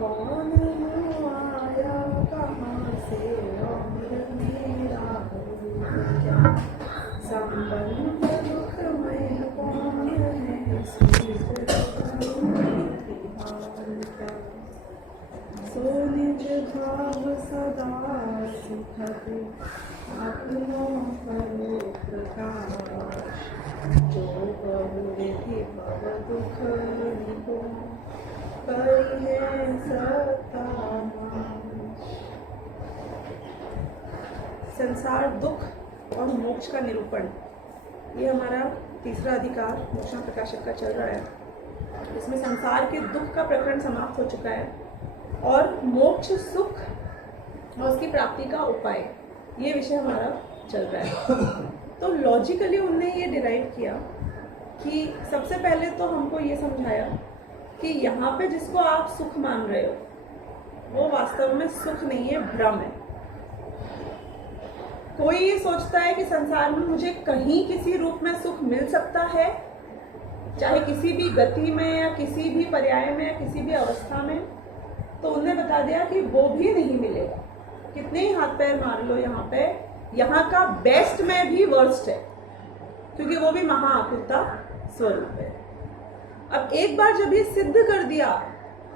कौन हूँ आया कहाँ से और मेरा हो क्या संबंध दुखमय कौन है सूझ सो निज भाव सदा सुखद अपनों करो प्रकाश जो बहुरिधि भव दुख निको करी है सता नाश। संसार दुख और मोक्ष का निरूपण, ये हमारा तीसरा अधिकार मोक्षण प्रकाशक का चल रहा है। इसमें संसार के दुख का प्रकरण समाप्त हो चुका है और मोक्ष सुख और उसकी प्राप्ति का उपाय, ये विषय हमारा चल रहा है। तो लॉजिकली उनने ये डिराइव किया कि सबसे पहले तो हमको ये समझाया कि यहाँ पे जिसको आप सुख मान रहे हो वो वास्तव में सुख नहीं है, भ्रम है। कोई ये सोचता है कि संसार में मुझे कहीं किसी रूप में सुख मिल सकता है, चाहे किसी भी गति में या किसी भी पर्याय में या किसी भी अवस्था में, तो उन्हें बता दिया कि वो भी नहीं मिलेगा। कितने ही हाथ पैर मार लो यहाँ पे, यहाँ का बेस्ट में भी वर्स्ट है, क्योंकि वो भी महाआकुलता स्वरूप है। अब एक बार जब ये सिद्ध कर दिया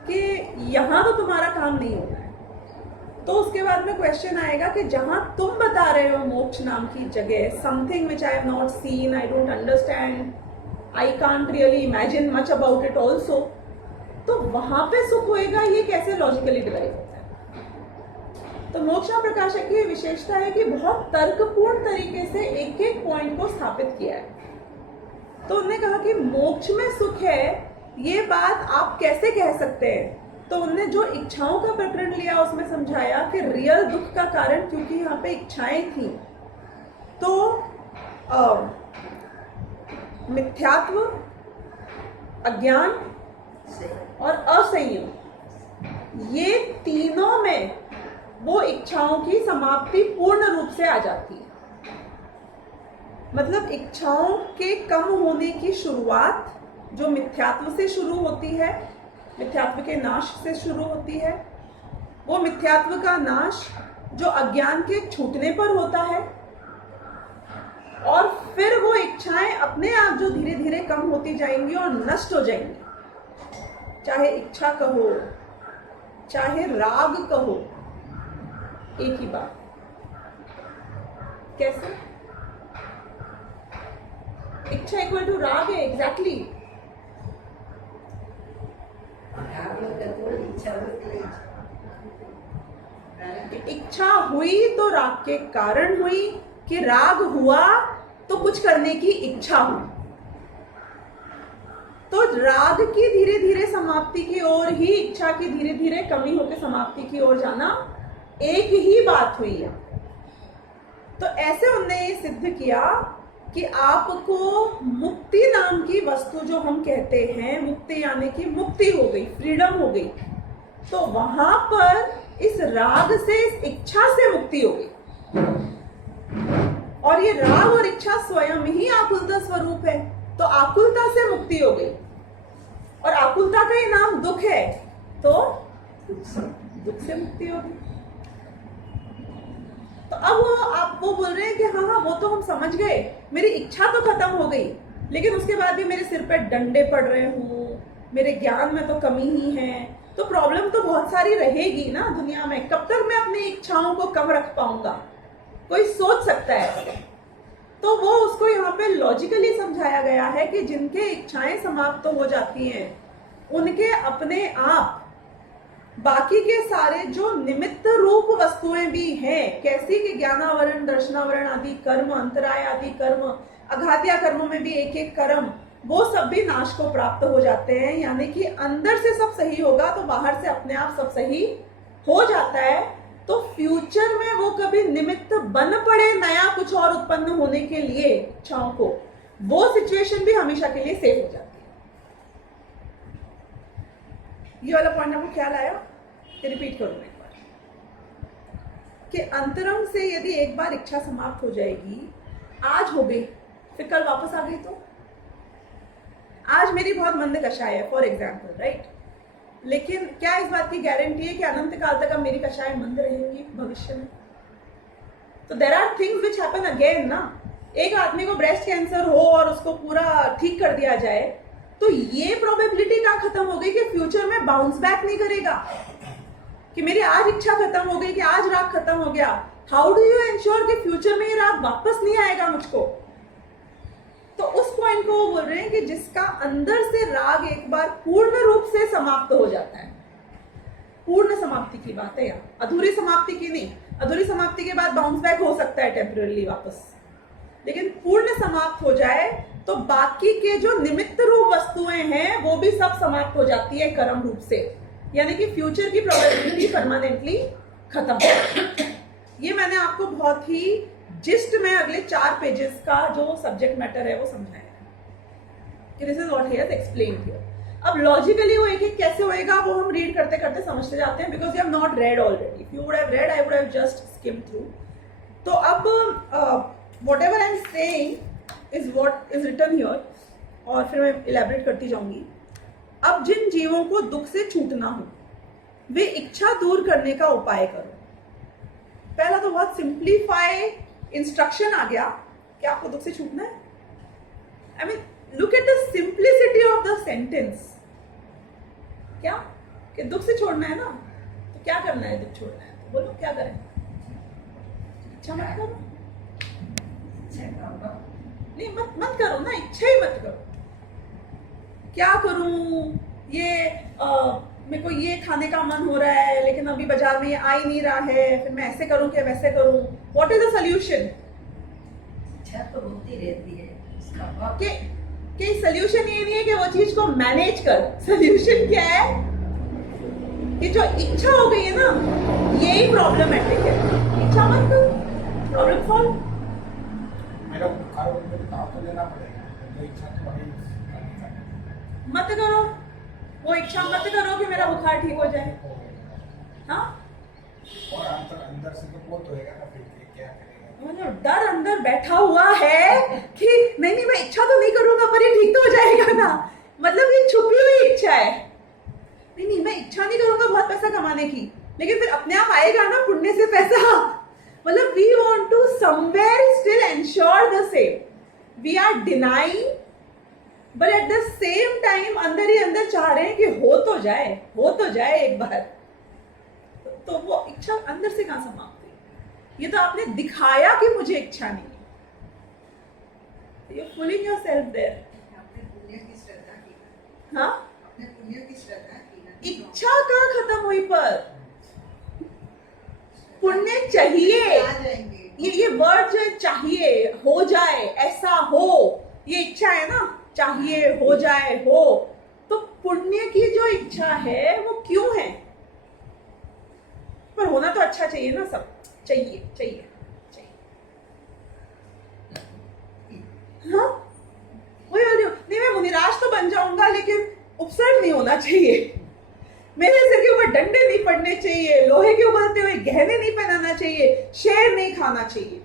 कि यहाँ तो तुम्हारा काम नहीं होना है, तो उसके बाद में क्वेश्चन आएगा कि जहां तुम बता रहे हो मोक्ष नाम की जगह, something which I have not seen, I don't understand, I can't really imagine much about it also, तो वहां पे सुख होएगा, ये कैसे लॉजिकली डिराइव होता है। तो मोक्ष प्रकाशक की विशेषता है कि बहुत तर्कपूर्ण तरीके से एक एक पॉइंट को स्थापित किया है। तो उन्होंने कहा कि मोक्ष में सुख है, ये बात आप कैसे कह सकते हैं। तो उन्होंने जो इच्छाओं का प्रकरण लिया उसमें समझाया कि रियल दुख का कारण, क्योंकि यहाँ पे इच्छाएं थी, तो मिथ्यात्व, अज्ञान और असंयम, ये तीनों में वो इच्छाओं की समाप्ति पूर्ण रूप से आ जाती है। मतलब इच्छाओं के कम होने की शुरुआत जो मिथ्यात्व से शुरू होती है, मिथ्यात्व के नाश से शुरू होती है, वो मिथ्यात्व का नाश जो अज्ञान के छूटने पर होता है, और फिर वो इच्छाएं अपने आप जो धीरे धीरे कम होती जाएंगी और नष्ट हो जाएंगी। चाहे इच्छा कहो, चाहे राग कहो, एक ही बात। कैसे? इच्छा इक्वल टू राग है, एग्जैक्टली। इच्छा हुई तो राग के कारण हुई, कि राग हुआ तो कुछ करने की इच्छा हुई। तो राग की धीरे धीरे समाप्ति की ओर ही इच्छा की धीरे धीरे कमी होकर समाप्ति की ओर जाना एक ही बात हुई है। तो ऐसे उन्होंने ये सिद्ध किया कि आपको मुक्ति नाम की वस्तु जो हम कहते हैं, मुक्ति यानी कि मुक्ति हो गई, फ्रीडम हो गई, तो वहां पर इस राग से, इस इच्छा से मुक्ति हो गई। और ये राग और इच्छा स्वयं ही आकुलता स्वरूप है, तो आकुलता से मुक्ति हो गई। और आकुलता का ही नाम दुख है, तो दुख से मुक्ति हो गई। तो अब आप वो बोल रहे हैं कि हाँ वो तो हम समझ गए, मेरी इच्छा तो खत्म हो गई, लेकिन उसके बाद भी मेरे सिर पे डंडे पड़ रहे हूँ, मेरे ज्ञान में तो कमी ही है, तो प्रॉब्लम तो बहुत सारी रहेगी ना दुनिया में। कब तक मैं अपनी इच्छाओं को कम रख पाऊंगा, कोई सोच सकता है। तो वो उसको यहाँ पे लॉजिकली समझाया गया है कि जिनके इच्छाएं समाप्त तो हो जाती हैं, उनके अपने आप बाकी के सारे जो निमित्त रूप वस्तुएं भी हैं, कैसी कि ज्ञानावरण, दर्शनावरण आदि कर्म, अंतराय आदि कर्म, अघात्या कर्मों में भी एक एक कर्म, वो सब भी नाश को प्राप्त हो जाते हैं। यानी कि अंदर से सब सही होगा तो बाहर से अपने आप सब सही हो जाता है। तो फ्यूचर में वो कभी निमित्त बन पड़े नया कुछ और उत्पन्न होने के लिए इच्छाओं को, वो सिचुएशन भी हमेशा के लिए सेफ हो जाती है। ये वाला पॉइंट आपको ख्याल आया? रिपीट करूँ एक बार कि अंतरंग से यदि एक बार इच्छा समाप्त हो जाएगी, आज हो गई, फिर कल वापस आ गई, तो आज मेरी बहुत मंद दशा है फॉर एग्जाम्पल, राइट, लेकिन क्या इस बात की गारंटी है कि अनंत काल तक अब मेरी कषाय मंद रहेंगी भविष्य में? तो there are things which happen again ना। एक आदमी को ब्रेस्ट कैंसर हो और उसको पूरा ठीक कर दिया जाए, तो ये प्रोबेबिलिटी कहाँ खत्म हो गई कि फ्यूचर में बाउंस बैक नहीं करेगा, कि मेरी आज इच्छा खत्म हो गई, कि आज राग खत्म हो गया। हाउ डू यू एंश्योर कि फ्यूचर में ये राग वापस नहीं आएगा मुझको? तो उस पॉइंट को वो बोल रहे हैं कि जिसका अंदर से राग एक बार पूर्ण रूप से समाप्त हो जाता है, पूर्ण समाप्ति की बात है यहाँ, अधूरी समाप्ति की नहीं। अधूरी समाप्ति के बाद बाउंस बैक हो सकता है टेम्पररी वापस, लेकिन पूर्ण समाप्त हो जाए तो बाकी के जो निमित्त रूप वस्तुएं हैं वो भी सब समाप्त हो जाती है कर्म रूप से, यानी कि फ्यूचर की प्रोबेबिलिटी परमानेंटली खत्म हो। ये मैंने आपको बहुत ही जिस्ट में अगले 4 पेजेस का जो सब्जेक्ट मैटर है वो समझाया है कि this is what he has explained here. अब लॉजिकली वो एक एक कैसे होएगा वो हम रीड करते करते समझते जाते हैं, because you have not read already. If you would have read I would have just skim through. तो अब whatever I am saying is what is written here, और फिर मैं इलैबोरेट करती जाऊंगी। अब जिन जीवों को दुख से छूटना हो वे इच्छा दूर करने का उपाय करो। पहला तो बहुत सिंप्लीफाई इंस्ट्रक्शन आ गया कि आपको दुख से छूटना है। I mean look at the simplicity of the sentence. क्या कि दुख से छोड़ना है ना, तो क्या करना है? दुख छोड़ना है तो बोलो क्या करें? इच्छा मत करो, नहीं मत करो ना, इच्छा ही मत करो। क्या करूं, ये मेरे को ये खाने का मन हो रहा है लेकिन अभी बाजार में ये आ ही नहीं रहा है, फिर मैं ऐसे करूं कि वैसे करूं। What is the solution? इच्छा तो होती रहती है उसका कि सोल्यूशन ये नहीं है कि वो चीज को मैनेज कर। सोल्यूशन क्या है कि जो इच्छा हो गई है ना यही प्रॉब्लमेटिक है। इच्छा मत करो, प्रॉब्लम सॉल्व। मेरा बुखार होने पे दाव तो लेना पड़ेगा, तो इच्छा तो बड़ी मत करो, वो इच्छा मत करो कि मेरा बुखार ठीक हो जाए। हाँ, और अंदर से तो बहुत होएगा ना, फिर क्या करेगा? मतलब डर अंदर बैठा हुआ है कि नहीं मैं इच्छा तो नहीं करूंगा पर ये ठीक तो हो जाएगा ना। मतलब ये छुपी हुई इच्छा है। नहीं मैं इच्छा नहीं करूंगा बहुत पैसा कमाने की, लेकिन फिर अपने आप आएगा ना पुण्य से पैसा। मतलब we want to somewhere still ensure the same. We are denying but at the same time अंदर ही अंदर चाह रहे हैं कि हो तो जाए एक बार। तो वो इच्छा अंदर से कहां समाप्त हुई? ये तो आपने दिखाया कि मुझे इच्छा नहीं है। You fooling yourself there. अपने पुण्य की श्रद्धा की। हाँ, अपने पुण्य की श्रद्धा की। इच्छा कहाँ खत्म हुई? पर पुण्य चाहिए। ये वर्ड जो चाहिए, हो जाए, ऐसा हो, ये इच्छा है ना, चाहिए, हो जाए, हो। तो पुण्य की जो इच्छा है वो क्यों है? पर होना तो अच्छा चाहिए ना, सब चाहिए। हाँ, वही बोल रही हूँ। नहीं मैं मुनिराज तो बन जाऊंगा लेकिन उपसर्ग नहीं होना चाहिए, मेरे सिर के ऊपर डंडे नहीं पड़ने चाहिए, लोहे के उबलते हुए गहने नहीं पहनाना चाहिए, शेर नहीं खाना चाहिए,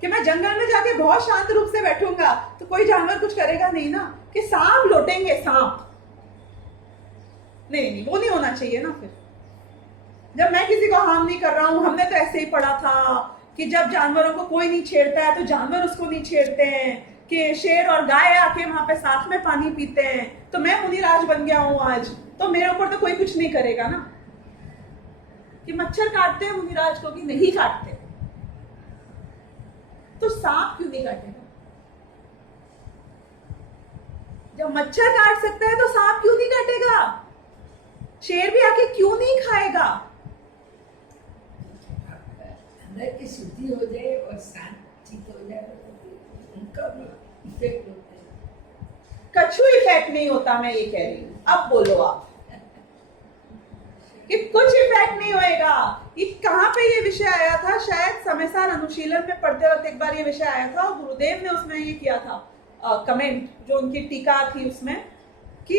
कि मैं जंगल में जाके बहुत शांत रूप से बैठूंगा तो कोई जानवर कुछ करेगा नहीं ना, कि सांप लौटेंगे सांप। नहीं वो नहीं होना चाहिए ना। फिर जब मैं किसी को हार्म नहीं कर रहा हूं, हमने तो ऐसे ही पढ़ा था कि जब जानवरों को कोई नहीं छेड़ता है तो जानवर उसको नहीं छेड़ते हैं, कि शेर और गाय आके वहां पे साथ में पानी पीते हैं। तो मैं मुनिराज बन गया हूं आज, तो मेरे ऊपर तो कोई कुछ नहीं करेगा ना। कि मच्छर काटते हैं मुनिराज को कि नहीं काटते, तो सांप क्यों नहीं काटेगा? जब मच्छर काट सकता है तो सांप क्यों नहीं काटेगा? शेर भी आके क्यों नहीं खाएगा? अंदर की शुद्धि हो जाए और शांत चित्त हो जाए तो उनका भी इफेक्ट होता है। कछु इफेक्ट नहीं होता, मैं ये कह रही हूं। अब बोलो आप कि कुछ इफेक्ट नहीं होएगा। ये कहाँ पे ये विषय आया था? शायद समयसार अनुशीलन में पढ़ते वक्त एक बार ये विषय आया था और गुरुदेव ने उसमें ये किया था कमेंट, जो उनकी टीका थी उसमें, कि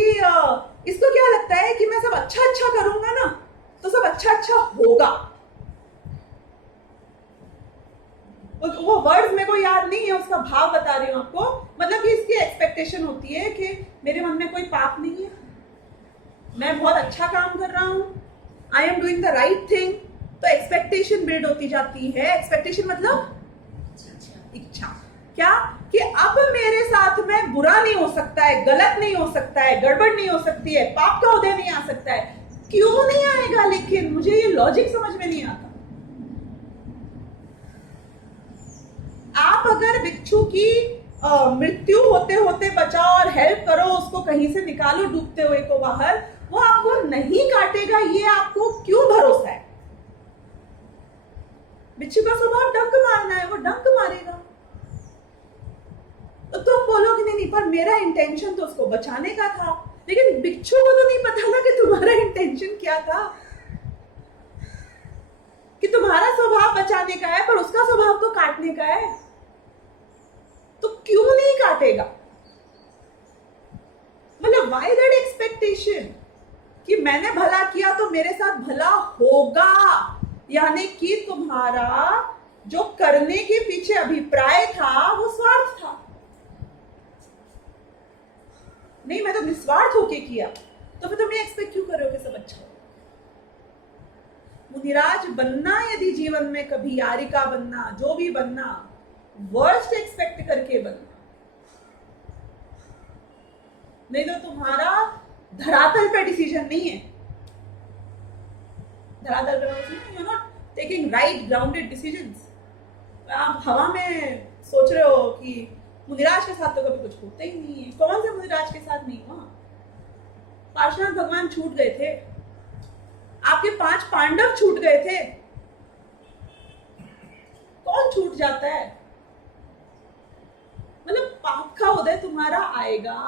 इसको क्या लगता है कि मैं सब अच्छा करूंगा ना तो सब अच्छा होगा। वो वर्ड्स मेरे को याद नहीं है, उसका भाव बता रही हूं आपको। मतलब कि इसकी एक्सपेक्टेशन होती है कि मेरे मन में कोई पाप नहीं है, मैं बहुत अच्छा काम कर रहा हूं, I am doing the right thing, तो एक्सपेक्टेशन बिल्ड होती जाती है। एक्सपेक्टेशन मतलब इच्छा। क्या कि अब मेरे साथ में बुरा नहीं हो सकता है, गलत नहीं हो सकता है, गड़बड़ नहीं हो सकती है, पाप का उदय नहीं आ सकता है। क्यों नहीं आएगा? लेकिन मुझे ये लॉजिक समझ में नहीं आता। आप अगर बिच्छू की मृत्यु होते होते बचाओ और हेल्प करो, उसको कहीं से निकालो डूबते हुए को बाहर, वो आपको नहीं काटेगा, ये आपको क्यों भरोसा है? बिच्छू का स्वभाव डंक मारना है, वो डंक मारेगा। तो तुम बोलोगे नहीं पर मेरा इंटेंशन तो उसको बचाने का था, लेकिन बिच्छू को तो नहीं पता था कि तुम्हारा इंटेंशन क्या था, कि तुम्हारा स्वभाव बचाने का है पर उसका स्वभाव तो काटने का है। तो क्यों नहीं काटेगा? मतलब व्हाई दैट एक्सपेक्टेशन कि मैंने भला किया तो मेरे साथ भला होगा, यानी कि तुम्हारा जो करने के पीछे अभिप्राय था वो स्वार्थ था। नहीं, मैं तो निस्वार्थ होके किया, तो फिर तुम ये एक्सपेक्ट क्यों कर रहे हो कि सब अच्छा हो? मुनिराज बनना यदि जीवन में कभी, यारिका बनना, जो भी बनना, वर्स्ट एक्सपेक्ट करके बनना, नहीं तो तुम्हारा धरातल पे डिसीजन नहीं है। धरातल पे you not taking right grounded decisions. आप हवा में सोच रहे हो कि मुनिराज के साथ तो कभी कुछ होता ही नहीं है। कौन से मुनिराज के साथ नहीं हुआ? पार्श्वनाथ भगवान छूट गए थे, आपके 5 पांडव छूट गए थे। कौन छूट जाता है? मतलब पाप का उदय तुम्हारा आएगा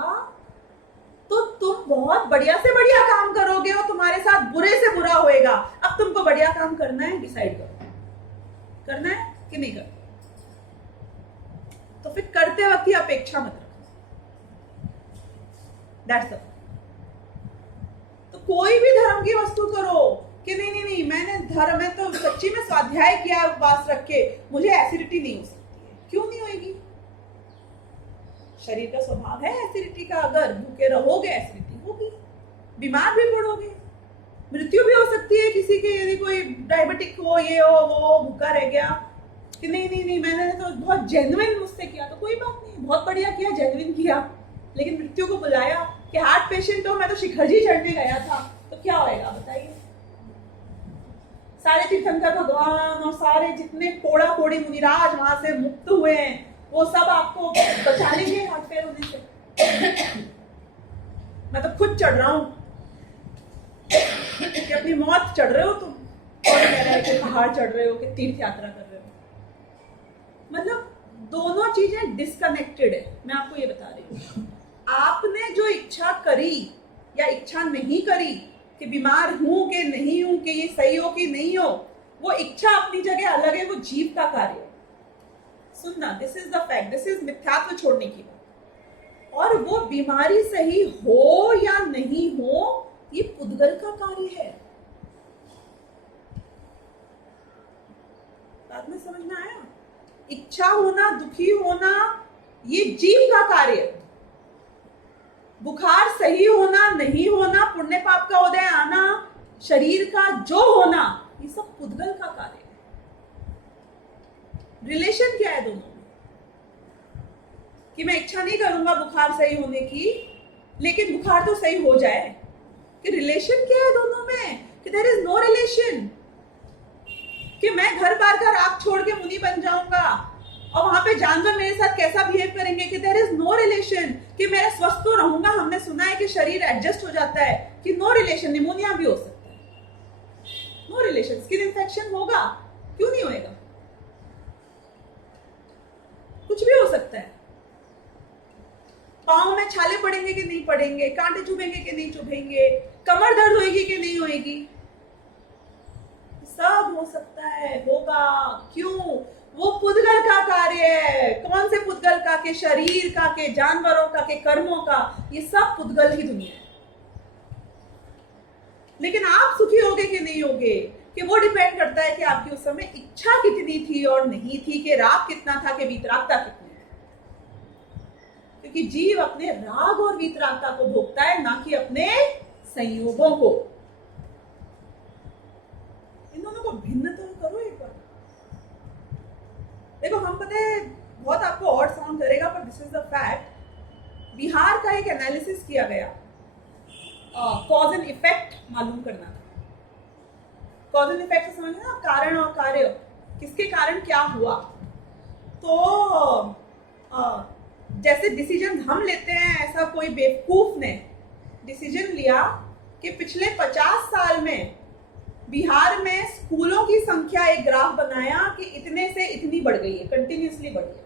तो तुम बहुत बढ़िया से बढ़िया काम करोगे और तुम्हारे साथ बुरे से बुरा होएगा। अब तुमको बढ़िया काम करना है, डिसाइड करो करना है कि नहीं करना। तो फिर करते वक्त ही अपेक्षा मत रखो। That's all. तो कोई भी धर्म की वस्तु करो कि नहीं नहीं नहीं, मैंने धर्म में तो सच्ची में स्वाध्याय किया उपवास रख के, मुझे एसिडिटी नहीं हो सकती है। क्यों नहीं होगी? शरीर का स्वभाव है एसिडिटी का। अगर भूखे रहोगे एसिडिटी होगी, बीमार भी पड़ोगे, मृत्यु भी हो सकती है किसी के, यदि कोई डायबिटिक हो, ये हो वो, भूखा रह गया कि नहीं नहीं नहीं मैंने तो बहुत जेन्युइन मुझसे किया, तो कोई बात नहीं, बहुत बढ़िया किया, जेन्युइन किया, लेकिन मृत्यु को बुलाया कि हार्ट पेशेंट हो, मैं तो शिखरजी चढ़ने गया था, तो क्या होएगा बताइए? सारे तीर्थंकर भगवान और सारे जितने कोड़ा कोड़ी मुनिराज वहां से मुक्त हुए हैं, वो सब आपको बचा लेंगे हाथ पैर होने से? मैं तो खुद चढ़ रहा हूं कि अपनी मौत चढ़ रहे हो तुम, और कह रहे हो कि पहाड़ चढ़ रहे हो, कि तीर्थ यात्रा कर रहे हो। मतलब दोनों चीजें डिस्कनेक्टेड है। मैं आपको ये बता रही हूँ, आपने जो इच्छा करी या इच्छा नहीं करी कि बीमार हूं कि नहीं हूं, कि ये सही हो कि नहीं हो, वो इच्छा अपनी जगह अलग है, वो जीव का कार्य है। सुनना, this is the fact, this is मिथ्यात्व छोड़ने की बात। और वो बीमारी सही हो या नहीं हो, ये पुद्गल का कार्य है। बात में समझ में आया? इच्छा होना, दुखी होना, ये जीव का कार्य है। बुखार सही होना, नहीं होना, पुण्य पाप का उदय आना, शरीर का जो होना, ये सब पुद्गल का कार्य है। रिलेशन क्या है दोनों में? कि मैं इच्छा नहीं करूंगा बुखार सही होने की, लेकिन बुखार तो सही हो जाए, कि रिलेशन क्या है दोनों में? कि देयर इज नो रिलेशन। कि मैं घर बार का राग छोड़ के मुनि बन जाऊंगा और वहां पे जानवर मेरे साथ कैसा बिहेव करेंगे, कि देयर इज नो रिलेशन। कि मैं स्वस्थ तो रहूंगा, हमने सुना है कि शरीर एडजस्ट हो जाता है, कि नो रिलेशन। निमोनिया भी हो सकता है, नो रिलेशन। स्किन इन्फेक्शन होगा, क्यों नहीं होएगा? कुछ भी हो सकता है। पांव में छाले पड़ेंगे कि नहीं पड़ेंगे, कांटे चुभेंगे कि नहीं चुभेंगे, कमर दर्द होएगी कि नहीं होएगी, सब हो सकता है, होगा। क्यों? वो पुद्गल का कार्य है। कौन से पुद्गल का? के शरीर का, के जानवरों का, के कर्मों का, ये सब पुद्गल ही दुनिया है। लेकिन आप सुखी होगे कि नहीं होगे, कि वो डिपेंड करता है कि आपकी उस समय इच्छा कितनी थी और नहीं थी, कि राग कितना था, कि वीतरागता कितनी है। क्योंकि जीव अपने राग और वीतरागता को भोगता है, ना कि अपने संयोगों को, इन दोनों को भिन्न तो करो एक बार। देखो हम पता है बहुत आपको ऑड साउंड करेगा पर this is the fact. Bihar का एक एनालिसिस किया गया, कॉज एंड इफेक्ट मालूम करना था। कॉज एंड इफेक्ट समझ ना, कारण और कार्य, किसके कारण क्या हुआ। तो जैसे डिसीजन हम लेते हैं, ऐसा कोई बेवकूफ ने डिसीजन लिया कि पिछले 50 साल में बिहार में स्कूलों की संख्या, एक ग्राफ बनाया कि इतने से इतनी बढ़ गई है, कंटिन्यूसली बढ़ी है,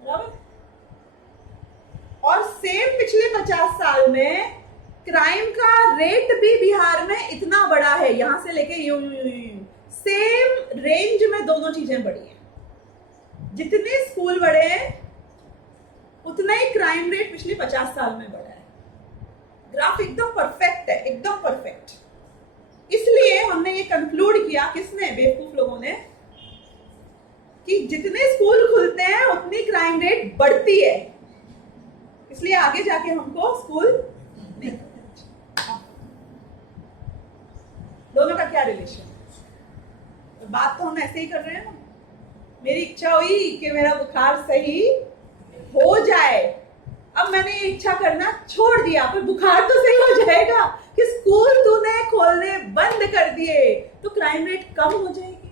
बराबर। और सेम पिछले 50 साल में क्राइम का रेट भी बिहार में इतना बड़ा है, यहां से लेके यूं सेम रेंज में दोनों चीजें बढ़ी हैं। जितने स्कूल बढ़े हैं उतना ही क्राइम रेट पिछले 50 साल में बढ़ा है। ग्राफ एकदम परफेक्ट है, एकदम परफेक्ट। इसलिए हमने ये कंक्लूड किया, किसने, बेवकूफ लोगों ने, कि जितने स्कूल खुलते हैं उतनी क्राइम रेट बढ़ती है, इसलिए आगे जाके हमको स्कूल नहीं करना। दोनों का क्या रिलेशन है? बात तो हम ऐसे ही कर रहे हैं ना। मेरी इच्छा हुई कि मेरा बुखार सही हो जाए, अब मैंने ये इच्छा करना छोड़ दिया, पर बुखार तो सही हो जाएगा कि स्कूल तूने खोलने बंद कर दिए तो क्राइम रेट कम हो जाएगी।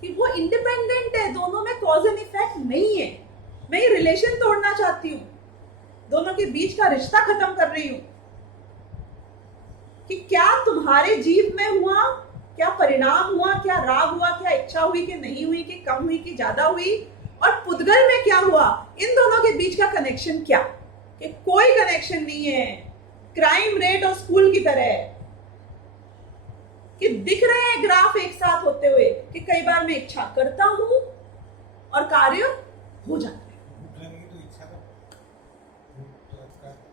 कि वो इंडिपेंडेंट है, दोनों में कॉज एंड इफेक्ट नहीं है। मैं ये रिलेशन तोड़ना चाहती हूँ, दोनों के बीच का रिश्ता खत्म कर रही हूं कि क्या तुम्हारे जीव में हुआ, क्या परिणाम हुआ, क्या राग हुआ, क्या इच्छा हुई कि नहीं हुई, कि कम हुई कि ज्यादा हुई, और पुद्गल में क्या हुआ, इन दोनों के बीच का कनेक्शन क्या, कि कोई कनेक्शन नहीं है। क्राइम रेट और स्कूल की तरह है कि दिख रहे हैं ग्राफ एक साथ होते हुए कि कई बार मैं इच्छा करता हूं और कार्य हो जाता है।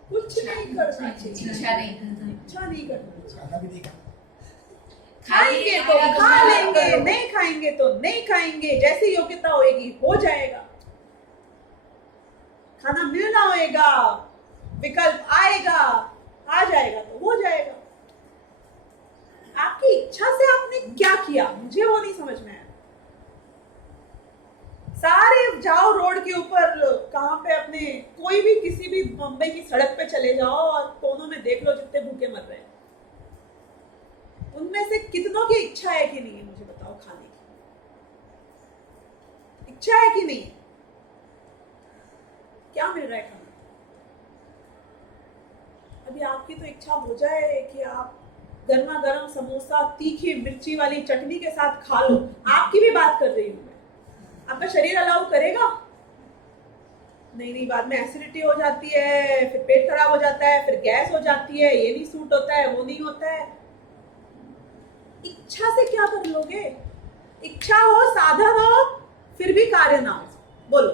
कुछ नहीं करना चाहिए, इच्छा नहीं करना चाहिए। खाएंगे तो खा लेंगे, नहीं खाएंगे तो नहीं खाएंगे, जैसी योग्यता होगी हो जाएगा। खाना मिलना होएगा, विकल्प आएगा, आ जाएगा तो हो जाएगा। आपकी इच्छा से आपने क्या किया, मुझे वो नहीं समझ में आया। सारे जाओ रोड के ऊपर, कहां पे अपने कोई भी किसी भी मुंबई की सड़क पे चले जाओ और कोनों में देख लो जितने भूखे मर रहे हैं, उनमें से कितनों की इच्छा है कि नहीं है, मुझे बताओ। खाने की इच्छा है कि नहीं है? क्या मिल रहा है खाना? अभी आपकी तो इच्छा हो जाए कि आप गर्मा गर्म समोसा तीखी मिर्ची वाली चटनी के साथ खा लो, आपकी भी बात कर रही हूं मैं। आपका शरीर अलाउ करेगा? नहीं, बाद में एसिडिटी हो जाती है, फिर पेट खराब हो जाता है, फिर गैस हो जाती है, ये नहीं सूट होता है, वो नहीं होता है। इच्छा से क्या कर लोगे? इच्छा हो, साधन हो, फिर भी कार्य ना हो। बोलो,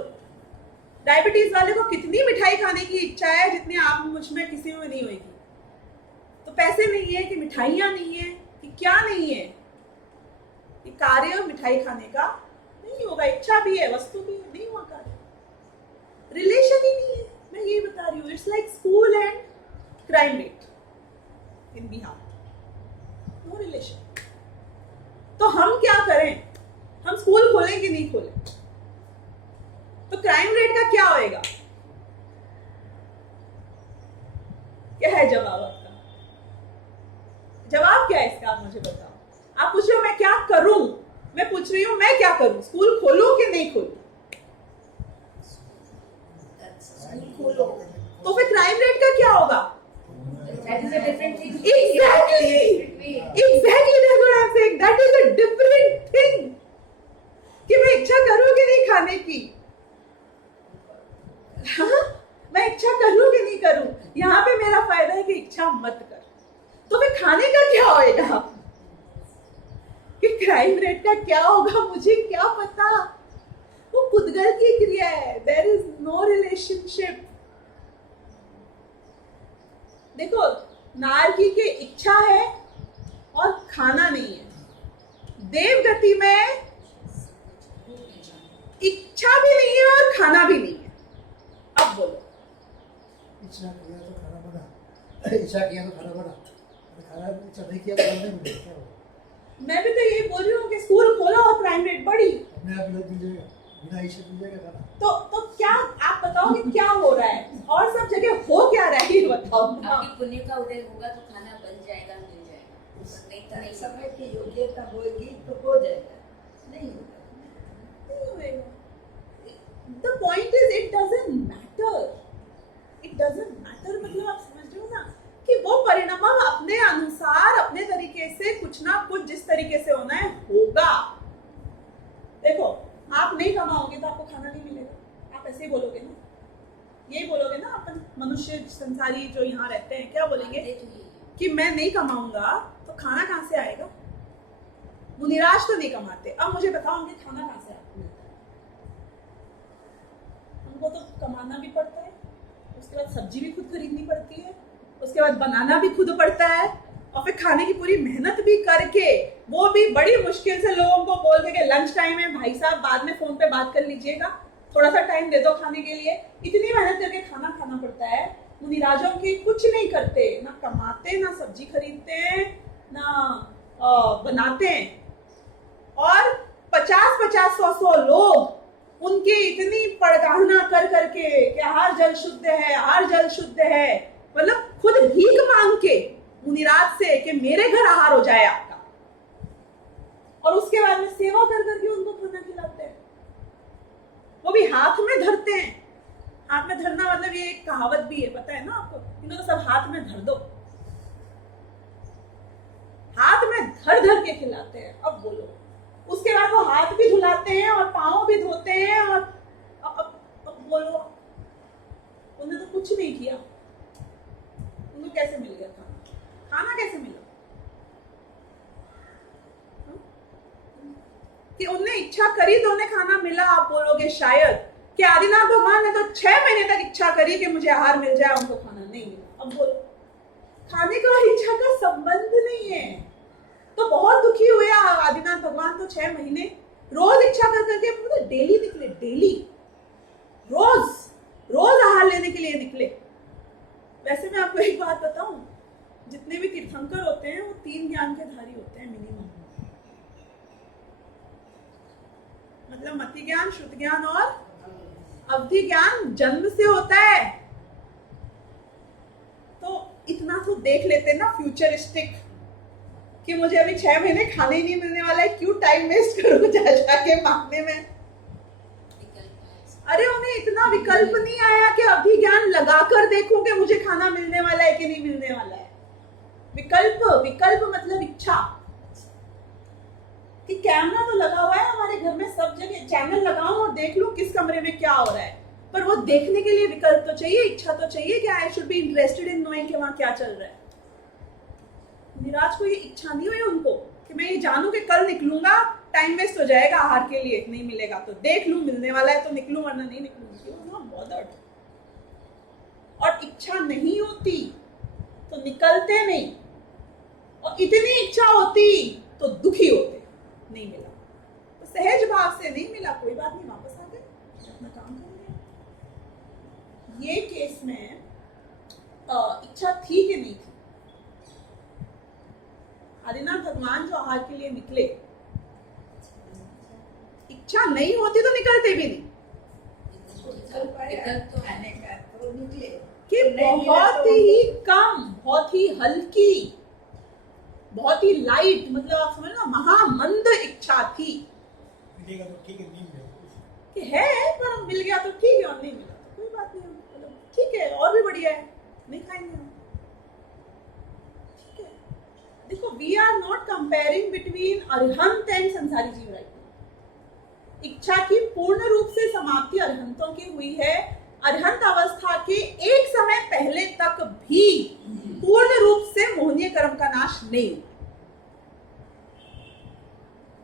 डायबिटीज वाले को कितनी मिठाई खाने की इच्छा है जितनी आप मुझ में किसी में नहीं होगी। तो पैसे नहीं है कि मिठाइयां नहीं है कि क्या नहीं है, कि कार्य मिठाई खाने का नहीं होगा। इच्छा भी है, वस्तु भी है, नहीं हुआ कार्य, रिलेशन ही नहीं है। मैं ये बता रही हूँ, it's like school and crime rate in Bihar, no relation. तो हम क्या करें? हम स्कूल खोलें कि नहीं खोलें? तो क्राइम रेट का क्या होएगा? क्या है जवाब आपका? जवाब क्या है इसका, आप मुझे बताओ। आप पूछ रहे हो मैं क्या करूं, मैं पूछ रही हूं मैं क्या करूं। स्कूल खोलूं कि नहीं खोलूं? खोलो। तो फिर क्राइम रेट का क्या होगा? That is a different thing. Exactly, that's what I'm saying. That is a different thing. कि मैं इच्छा करूं कि नहीं खाने की? हाँ? मैं इच्छा करूं कि नहीं करूं? यहाँ पे मेरा फायदा है कि इच्छा मत कर। तो फिर खाने का क्या होएगा? कि क्राइम रेट का क्या होगा मुझे क्या पता? वो पुद्गल की क्रिया है। There is no relationship. देखो, नारकी की इच्छा है और खाना नहीं है। देवगति में इच्छा भी नहीं है और खाना भी नहीं है। अब बोलो, इच्छा किया तो खाना बना। इच्छा किया तो खाना बना, खाना इच्छा नहीं किया तो खाना नहीं मिलेगा, क्या होगा? मैं भी तो यही बोल रही हूँ कि स्कूल खोला और क्राइम रेट बढ़ी, अपने आप मिल जाएगा, बिना इच्छा मिल जाएगा खाना। तो क्या आप बताओ कि क्या हो रहा है और सब जगह हो क्या रहा है ये बताओ। आपकी पुण्य का उदय होगा तो खाना बन जाएगा, मिल जाएगा, नहीं तो नहीं। समय की योग्यता होगी तो हो जाएगा, नहीं होगा। The point is it doesn't matter. It doesn't matter मतलब आप समझ रहे हो ना कि वो परिणाम अपने अनुसार अपने तरीके से कुछ ना कुछ जिस तरीके से होना है होगा। देखो आप नहीं कमाओगे तो आपको खाना नहीं मिलेगा, आप ऐसे ही बोलोगे ना, यही बोलोगे ना अपन मनुष्य संसारी जो यहाँ रहते हैं, क्या बोलेंगे कि मैं नहीं कमाऊंगा तो खाना कहाँ से आएगा। मुनिराज तो नहीं कमाते, अब मुझे बताओ उनके खाना कहाँ से आता है। उनको तो कमाना भी पड़ता है, उसके बाद सब्जी भी खुद खरीदनी पड़ती है, उसके बाद बनाना भी खुद पड़ता है, और फिर खाने की पूरी मेहनत भी करके, वो भी बड़ी मुश्किल से लोगों को बोल के लंच टाइम है भाई साहब बाद में फोन पे बात कर लीजिएगा, थोड़ा सा टाइम दे दो खाने के लिए, इतनी मेहनत करके खाना खाना पड़ता है। मुनिराजों की कुछ नहीं करते, ना कमाते, ना सब्जी खरीदते हैं, ना बनाते हैं, और 50-50, 100-100 लोग उनकी इतनी पड़गाहना कर करके कि हर जल शुद्ध है, हर जल शुद्ध है, मतलब खुद भीख मांग के मुनिराज से कि मेरे घर आहार हो जाए आपका, और उसके बाद में सेवा कर करके उनको खाना खिलाते हैं, वो भी हाथ में धरते हैं। हाथ में धरना मतलब ये एक कहावत भी है, पता है ना आपको, इनको तो सब हाथ में धर दो, हाथ में धर धर के खिलाते हैं। अब बोलो, उसके बाद वो हाथ भी धुलाते हैं और पाँव भी धोते हैं, और अब बोलो उन्हें तो कुछ नहीं किया, उनको कैसे मिल गया खाना? खाना कैसे मिला? कि उनने इच्छा करी तो उन्हें खाना मिला। आप बोलोगे शायद कि आदिनाथ भगवान ने तो 6 महीने तक इच्छा करी कि मुझे आहार मिल जाए, उनको खाना नहीं मिला। अब बोलो, खाने का और इच्छा का संबंध नहीं है, तो बहुत दुखी हुए आदिनाथ भगवान। तो 6 महीने रोज इच्छा कर करके मतलब डेली निकले, डेली रोज आहार लेने के लिए निकले। वैसे मैं आपको एक बात बताऊं, जितने भी तीर्थंकर होते हैं वो 3 ज्ञान के धारी होते हैं मिनिमम, मतलब मति ज्ञान, श्रुति ज्ञान और अवधि ज्ञान जन्म से होता है। तो इतना तो देख लेते ना फ्यूचरिस्टिक, कि मुझे अभी 6 महीने खाने ही नहीं मिलने वाला है, क्यों टाइम वेस्ट करूं जाके मांगने में। अरे उन्हें इतना विकल्प नहीं आया कि अवधि ज्ञान लगाकर देखूं कि मुझे खाना मिलने वाला है कि नहीं मिलने वाला है। विकल्प मतलब इच्छा, कि कैमरा तो लगा हुआ है हमारे घर में, सब जगह चैनल लगाऊं और देख लूं किस कमरे में क्या हो रहा है, पर वो देखने के लिए विकल्प तो चाहिए, इच्छा तो चाहिए कि I should be interested in knowing कि वहां क्या चल रहा है। मुनिराज को ये इच्छा नहीं हुई उनको कि मैं ये जानूं कि कल निकलूंगा, टाइम वेस्ट हो जाएगा आहार के लिए, नहीं मिलेगा तो देख लूं, मिलने वाला है तो निकलूं वरना नहीं निकलूंगी। और इच्छा नहीं होती तो निकलते नहीं, और इतनी इच्छा होती तो दुखी होते, नहीं मिला तो सहज भाव से नहीं मिला, कोई बात नहीं, वापस आ गए, अपना काम करेंगे। ये केस में इच्छा थी कि नहीं थी? आदिनाथ भगवान जो आहार के लिए निकले, इच्छा नहीं होती तो निकलते भी नहीं, खाने का तो निकले कि बहुत ही कम, बहुत ही हल्की, बहुत ही लाइट, मतलब आप समझ ना, महामंद इच्छा थी मिलेगा तो ठीक है, नहीं मिलेगा कि है, पर मिल गया तो ठीक है और नहीं मिला तो कोई बात नहीं, मतलब ठीक है और भी बढ़िया है, नहीं खाएंगे हम, ठीक है। देखो, we are not comparing between Arihant and संसारी जीव राइट। इच्छा की पूर्ण रूप से समाप्ति अरिहंतों की हुई है, अरिहंत अवस्था के एक समय पहले तक भी पूर्ण रूप से मोहनीय कर्म का नाश नहीं।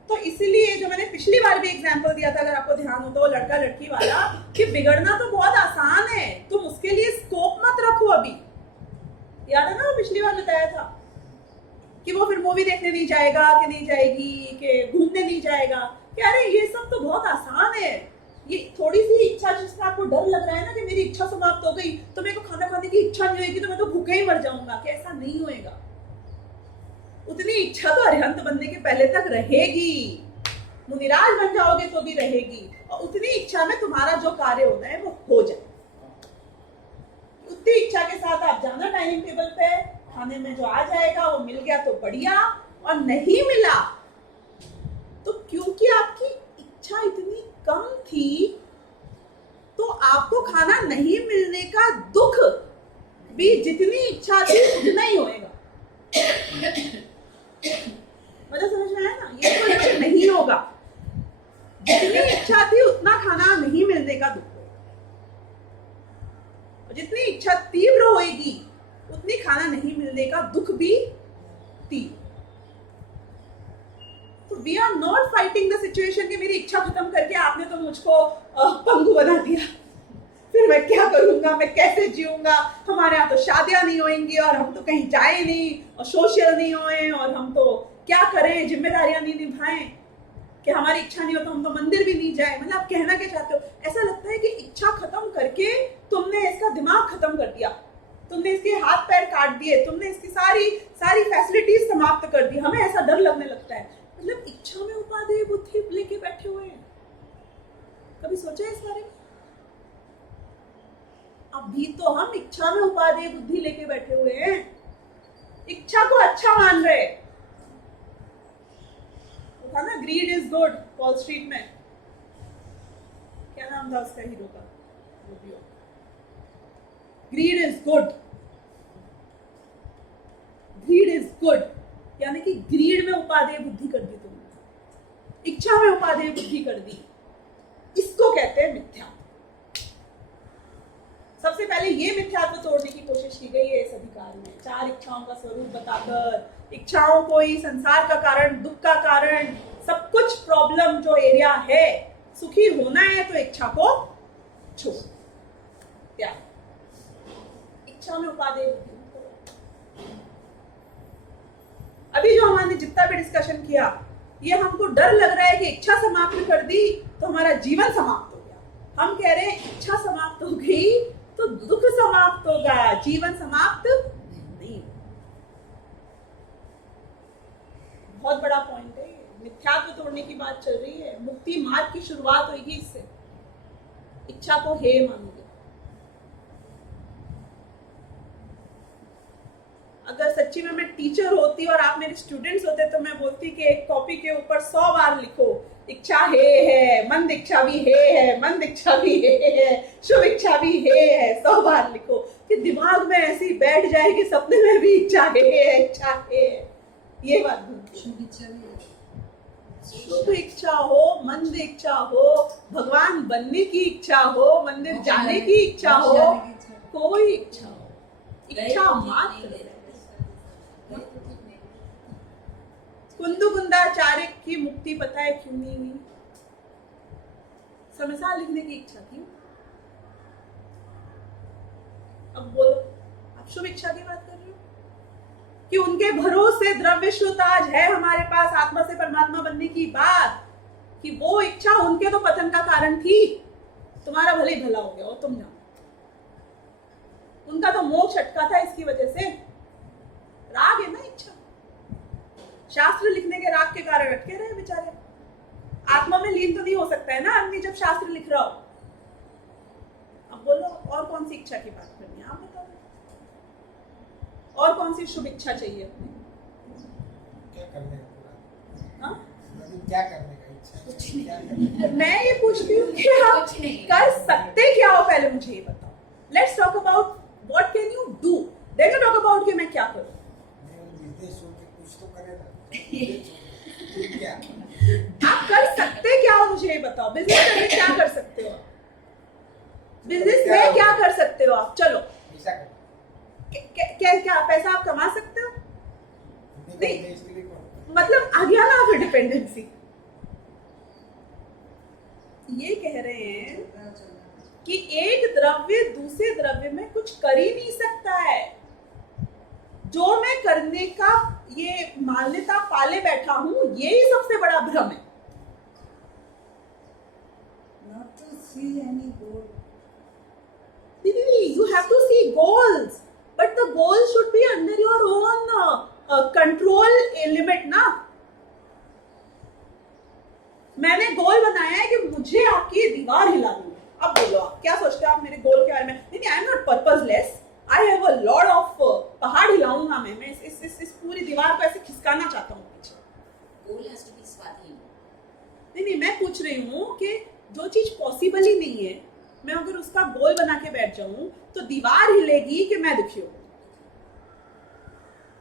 तो इसीलिए जो मैंने पिछली बार भी एग्जांपल दिया था, अगर आपको ध्यान हो तो, लड़का लड़की वाला, कि बिगड़ना तो बहुत आसान है, तुम उसके लिए स्कोप मत रखो। अभी याद है ना, पिछली बार बताया था कि वो फिर मूवी देखने नहीं जाएगा, कि नहीं जाएगी, कि घूमने नहीं जाएगा, कि अरे ये सब तो बहुत आसान है, ये थोड़ी सी इच्छा जिसमें आपको डर लग रहा है ना कि मेरी इच्छा समाप्त हो गई तो मेरे को खाना खाने की इच्छा नहीं होगी तो मैं तो भूखे ही मर जाऊंगा, कि ऐसा नहीं होएगा। उतनी इच्छा तो अरिहंत बनने के पहले तक रहेगी, मुनिराज बन जाओगे तो भी रहेगी, और उतनी इच्छा में तुम्हारा जो कार्य होना है वो हो जाए। उतनी इच्छा के साथ आप जाना डाइनिंग टेबल पे, खाने में जो आ जाएगा वो मिल गया तो बढ़िया, और नहीं मिला तो क्योंकि आपकी इच्छा इतनी कम थी तो आपको खाना नहीं मिलने का दुख भी जितनी इच्छा थी उतना ही होएगा। मतलब समझ में आया ना, ये तो ऐसे नहीं होगा। जितनी इच्छा थी उतना खाना नहीं मिलने का दुख होगा, और जितनी इच्छा तीव्र होएगी उतनी खाना नहीं मिलने का दुख भी तीव्र। तो we are not fighting the situation कि मेरी इच्छा खत्म करके आपने तो मुझको पंगु बना दिया, फिर मैं क्या करूंगा, मैं कैसे जीऊंगा, हमारे यहाँ तो शादियां नहीं होंगी और हम तो कहीं जाए नहीं और सोशल नहीं होए और हम तो क्या करें, जिम्मेदारियां नहीं निभाएं, कि हमारी इच्छा नहीं हो तो हम तो मंदिर भी नहीं जाए। मतलब आप कहना क्या चाहते हो? ऐसा लगता है कि इच्छा खत्म करके तुमने इसका दिमाग खत्म कर दिया, तुमने इसके हाथ पैर काट दिए, तुमने इसकी सारी सारी फैसिलिटीज समाप्त कर दी। हमें ऐसा डर लगने लगता है, मतलब इच्छा में उपादेय बुद्धि लेके बैठे हुए हैं। कभी सोचा है इस बारे में? अभी तो हम इच्छा में उपादेय बुद्धि लेके बैठे हुए हैं, इच्छा को अच्छा मान रहे। वो था ना grid is good, wall street में क्या नाम था उसका हीरो का, grid is good, grid is good, यानी कि ग्रीड में उपादेय बुद्धि कर दी तुमने, इच्छा में उपादेय बुद्धि कर दी। इसको कहते हैं मिथ्या। सबसे पहले ये मिथ्यात्व तोड़ने की कोशिश की गई है इस अधिकार में, 4 इच्छाओं का स्वरूप बताकर, इच्छाओं को ही संसार का कारण, दुख का कारण, सब कुछ प्रॉब्लम जो एरिया है, सुखी होना है तो इच्छा को छोड़, क्या इच्छा में उपादेय बुद्धि। अभी जो हमने जितना भी डिस्कशन किया, ये हमको डर लग रहा है कि इच्छा समाप्त कर दी तो हमारा जीवन समाप्त हो गया। हम कह रहे हैं इच्छा समाप्त हो गई तो दुख समाप्त होगा, जीवन समाप्त नहीं। बहुत बड़ा पॉइंट है, मिथ्यात्व तोड़ने की बात चल रही है। मुक्ति मार्ग की शुरुआत होगी इससे, इच्छा को हे मानोगे। अगर सच्ची में मैं टीचर होती और आप मेरे स्टूडेंट्स होते तो मैं बोलती कि एक कॉपी के ऊपर 100 बार लिखो, इच्छा हे है, मंद इच्छा भी हे है, मंद इच्छा भी हे है, शुभ इच्छा भी हे है, 100 बार लिखो, कि दिमाग में ऐसी बैठ जाए कि सपने में भी इच्छा हे है, इच्छा हे है। ये बात शुभ इच्छा हो, मंद इच्छा हो, भगवान बनने की इच्छा हो, मंदिर जाने की इच्छा हो, कोई इच्छा हो, इच्छा मात्र। कुंदुकुंदाचार्य की मुक्ति पता है क्यों नहीं हुई? समसा लिखने की इच्छा थी। अब बोलो, आप शुभ इच्छा की बात कर रहे हो कि उनके भरोसे द्रव्य श्रुत आज है हमारे पास, आत्मा से परमात्मा बनने की बात, कि वो इच्छा उनके तो पतन का कारण थी। तुम्हारा भले ही भला हो गया और तुम जाओ, उनका तो मोक्ष अटका था इसकी वजह से। राग है ना इच्छा, शास्त्र लिखने के राग के कारण अटके रहे बेचारे। आत्मा में लीन तो नहीं हो सकता है ना आदमी जब शास्त्र लिख रहा हो। अब बोलो और कौन सी इच्छा की बात करनी है, आप बताओ, और कौन सी शुभ इच्छा चाहिए अपने? क्या करने का? हाँ? क्या करने का इच्छा? मैं ये पूछती हूँ कि आप कर सकते क्या हो, पहले मुझे ये बताओ। Let's talk about what can you do, then talk about कि मैं क्या करूँ। कुछ तो करेगा क्या? आप कर सकते क्या हो मुझे ये बताओ। बिजनेस में क्या कर सकते हो? बिजनेस में क्या कर सकते हो आप? चलो क्या पैसा आप कमा सकते हो? नहीं, मतलब आ गया ना फिर डिपेंडेंसी। ये कह रहे हैं कि एक द्रव्य दूसरे द्रव्य में कुछ कर ही नहीं सकता है। जो मैं करने का ये मान्यता पाले बैठा हूं, यही सबसे बड़ा भ्रम है। see any goal. You have to see goals, but the goals should be under your own control limit ना. मैंने गोल बनाया है कि मुझे आपकी दीवार हिलानी है. अब बोलो आप क्या सोचते हो आप मेरे गोल के बारे में? नहीं, I am not purposeless. I have a lot of पहाड़ हिलाऊंगा मैं इस पूरी दीवार को ऐसे खिसकाना चाहता हूँ पीछे. गोल हैज टू बी स्वाधीन. नहीं, मैं पूछ रही हूँ कि जो चीज पॉसिबल ही नहीं है, मैं अगर उसका गोल बना के बैठ जाऊं तो दीवार हिलेगी कि मैं दुखी हूं.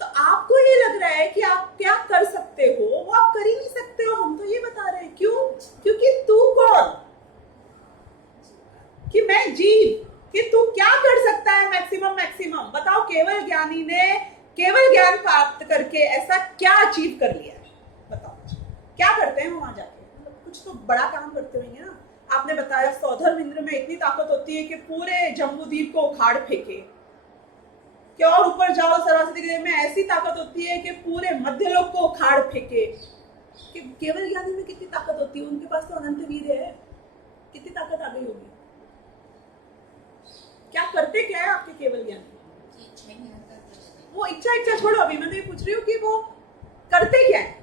तो आपको ये लग रहा है कि आप क्या कर सकते हो, वो आप कर ही नहीं सकते हो. हम तो ये बता रहे हैं. क्यों? क्योंकि तू कौन कि मैं जीव, कि तू क्या कर सकता है मैक्सिमम बताओ. केवल ज्ञानी ने केवल ज्ञान प्राप्त करके ऐसा क्या अचीव कर लिया है? बताओ क्या करते हैं वहां जाके? कुछ तो बड़ा काम करते होंगे ना. आपने बताया सौधर्म इंद्र में इतनी ताकत होती है कि पूरे जम्बूद्वीप को उखाड़ फेंके. कि और ऊपर जाओ सरस्वती देवी में ऐसी ताकत होती है कि पूरे मध्यलोक को उखाड़ फेंके. कि केवल ज्ञानी में कितनी ताकत होती है? उनके पास तो अनंत वीर्य है. कितनी ताकत आ गई होगी? क्या करते क्या है आपके केवल ज्ञानी? वो इच्छा छोड़ो. अभी मैं तो ये पूछ रही हूँ कि वो करते क्या है.